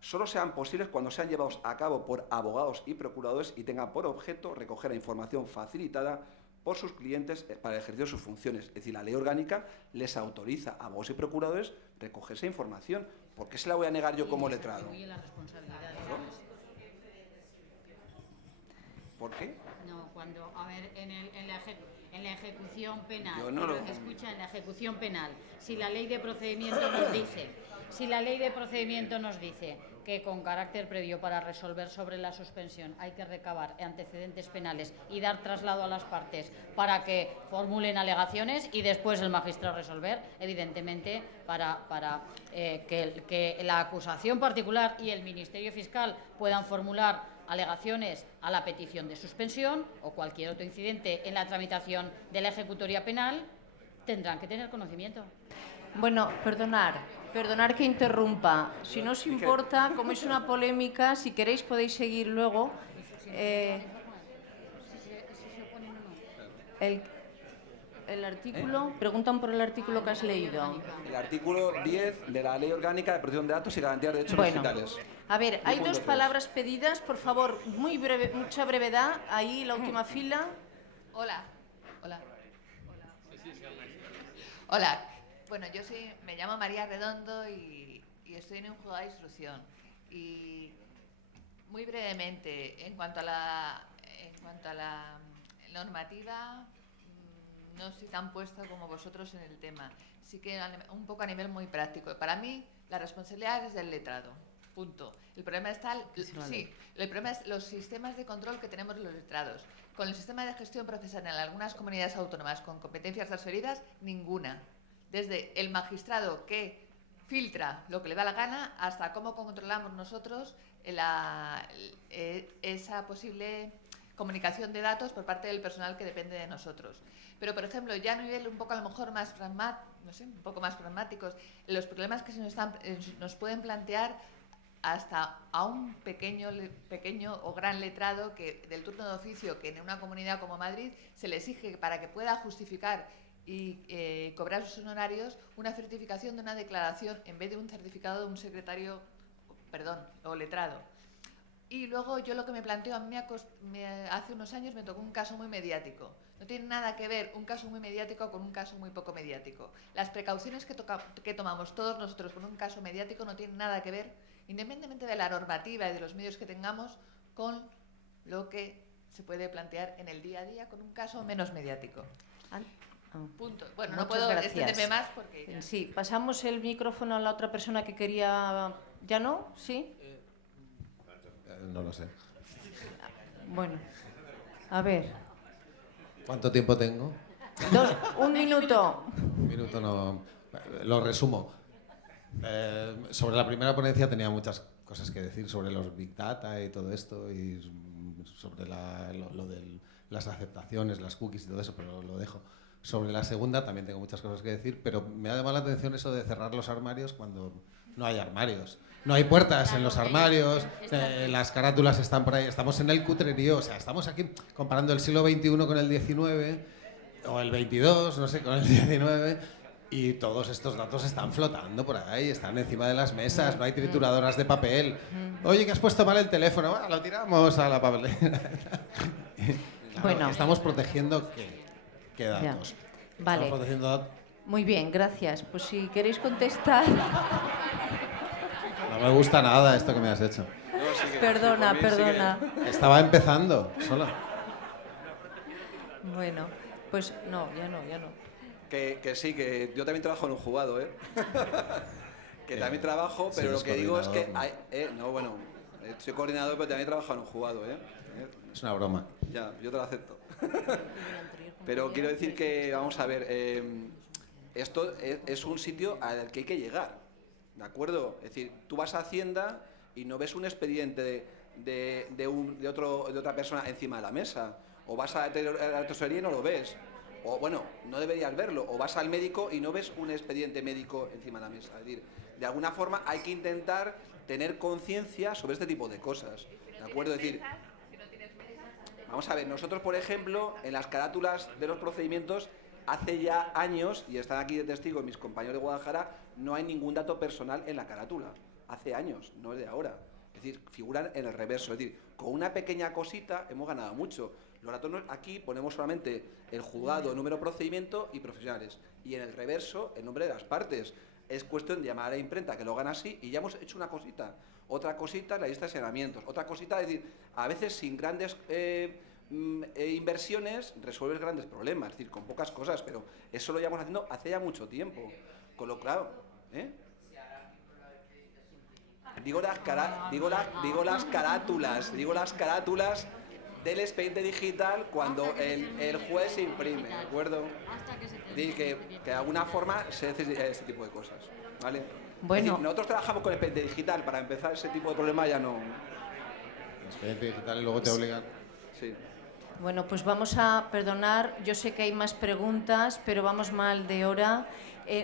solo sean posibles cuando sean llevados a cabo por abogados y procuradores y tengan por objeto recoger la información facilitada por sus clientes para el ejercicio de sus funciones. Es decir, la ley orgánica les autoriza a abogados y procuradores recoger esa información. ¿Por qué se la voy a negar yo como letrado? ¿Por qué? No, cuando, a ver, en la ejecución penal, escucha, en la ejecución penal, si la ley de procedimiento nos dice que con carácter previo para resolver sobre la suspensión hay que recabar antecedentes penales y dar traslado a las partes para que formulen alegaciones y después el magistrado resolver, evidentemente, para que la acusación particular y el Ministerio Fiscal puedan formular alegaciones a la petición de suspensión o cualquier otro incidente en la tramitación de la ejecutoria penal, tendrán que tener conocimiento. Bueno, perdonar que interrumpa. Si no os importa, como es una polémica, si queréis podéis seguir luego. El artículo, preguntan por el artículo que has leído. El artículo 10 de la Ley Orgánica de Protección de Datos y Garantía de Derechos Digitales. A ver, hay dos palabras pedidas, por favor, muy breve, mucha brevedad, ahí la última fila. Hola. Bueno, me llamo María Redondo y estoy en un juzgado de instrucción. Y muy brevemente, en cuanto a la normativa, no estoy tan puesta como vosotros en el tema. Sí que un poco a nivel muy práctico. Para mí, la responsabilidad es del letrado. Punto. El problema es los sistemas de control que tenemos los letrados. Con el sistema de gestión procesal en algunas comunidades autónomas con competencias transferidas, ninguna. Desde el magistrado que filtra lo que le da la gana hasta cómo controlamos nosotros esa posible comunicación de datos por parte del personal que depende de nosotros. Pero, por ejemplo, ya a nivel un poco a lo mejor más un poco más pragmáticos, los problemas que nos pueden plantear hasta a un pequeño o gran letrado del turno de oficio que en una comunidad como Madrid se le exige para que pueda justificar y cobrar sus honorarios una certificación de una declaración en vez de un certificado de un secretario, o letrado. Y luego yo lo que me planteo, a mí hace unos años me tocó un caso muy mediático. No tiene nada que ver un caso muy mediático con un caso muy poco mediático. Las precauciones que tomamos todos nosotros con un caso mediático no tienen nada que ver, independientemente de la normativa y de los medios que tengamos, con lo que se puede plantear en el día a día con un caso menos mediático. Punto. Bueno, no puedo extenderme más porque... Sí, pasamos el micrófono a la otra persona que quería... ¿Ya no? ¿Sí? No lo sé. Bueno, a ver. ¿Cuánto tiempo tengo? Un minuto. Un minuto no... Lo resumo. Sobre la primera ponencia tenía muchas cosas que decir sobre los Big Data y todo esto y sobre lo de las aceptaciones, las cookies y todo eso, pero lo dejo. Sobre la segunda también tengo muchas cosas que decir, pero me ha llamado la atención eso de cerrar los armarios cuando no hay armarios. No hay puertas en los armarios, las carátulas están por ahí, estamos en el cutrerío, o sea, estamos aquí comparando el siglo XXI con el XIX, o el XXII, no sé, con el XIX, y todos estos datos están flotando por ahí, están encima de las mesas, no hay trituradoras de papel. Oye, que has puesto mal el teléfono, bueno, lo tiramos a la papelera. Claro, bueno, estamos protegiendo ¿qué datos? Vale. Estamos protegiendo Muy bien, gracias. Pues si queréis contestar... No me gusta nada esto que me has hecho. No, sigue, Perdona, por mí, sigue. perdona. Estaba empezando, sola. Bueno, pues no, ya no. Que sí, que yo también trabajo en un juzgado, ¿eh? Que también trabajo, pero sí, lo que digo es que... coordinador, soy coordinador, pero también trabajo en un juzgado, ¿eh? Es una broma. Ya, yo te lo acepto. Pero quiero decir que, vamos a ver, esto es un sitio al que hay que llegar, ¿de acuerdo? Es decir, tú vas a Hacienda y no ves un expediente de otra persona encima de la mesa, o vas a la tesorería y no lo ves, o bueno, no deberías verlo, o vas al médico y no ves un expediente médico encima de la mesa. Es decir, de alguna forma hay que intentar tener conciencia sobre este tipo de cosas, ¿de acuerdo? Es decir, vamos a ver, nosotros, por ejemplo, en las carátulas de los procedimientos, hace ya años, y están aquí de testigos mis compañeros de Guadalajara, no hay ningún dato personal en la carátula. Hace años, no es de ahora. Es decir, figuran en el reverso. Es decir, con una pequeña cosita hemos ganado mucho. Los datos aquí ponemos solamente el juzgado, el número de procedimiento y profesionales. Y en el reverso, el nombre de las partes. Es cuestión de llamar a la imprenta, que lo hagan así, y ya hemos hecho una cosita. Otra cosita es la lista de señalamientos. Otra cosita, es decir, a veces sin grandes inversiones resuelves grandes problemas, es decir, con pocas cosas, pero eso lo llevamos haciendo hace ya mucho tiempo. Con lo claro, digo las carátulas del expediente digital cuando el juez se imprime, ¿de acuerdo? Es decir, que de alguna forma se hace ese tipo de cosas, ¿vale? Bueno. Es decir, nosotros trabajamos con el expediente digital, para empezar ese tipo de problema ya no... El expediente digital y luego te obligan. Sí. Bueno, pues vamos a perdonar, yo sé que hay más preguntas, pero vamos mal de hora.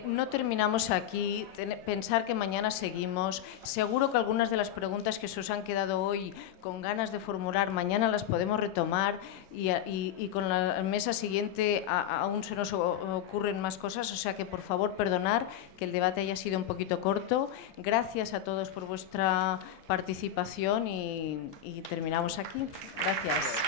No terminamos aquí, pensar que mañana seguimos. Seguro que algunas de las preguntas que se os han quedado hoy con ganas de formular, mañana las podemos retomar y con la mesa siguiente aún se nos ocurren más cosas, o sea que por favor perdonar que el debate haya sido un poquito corto. Gracias a todos por vuestra participación y terminamos aquí. Gracias.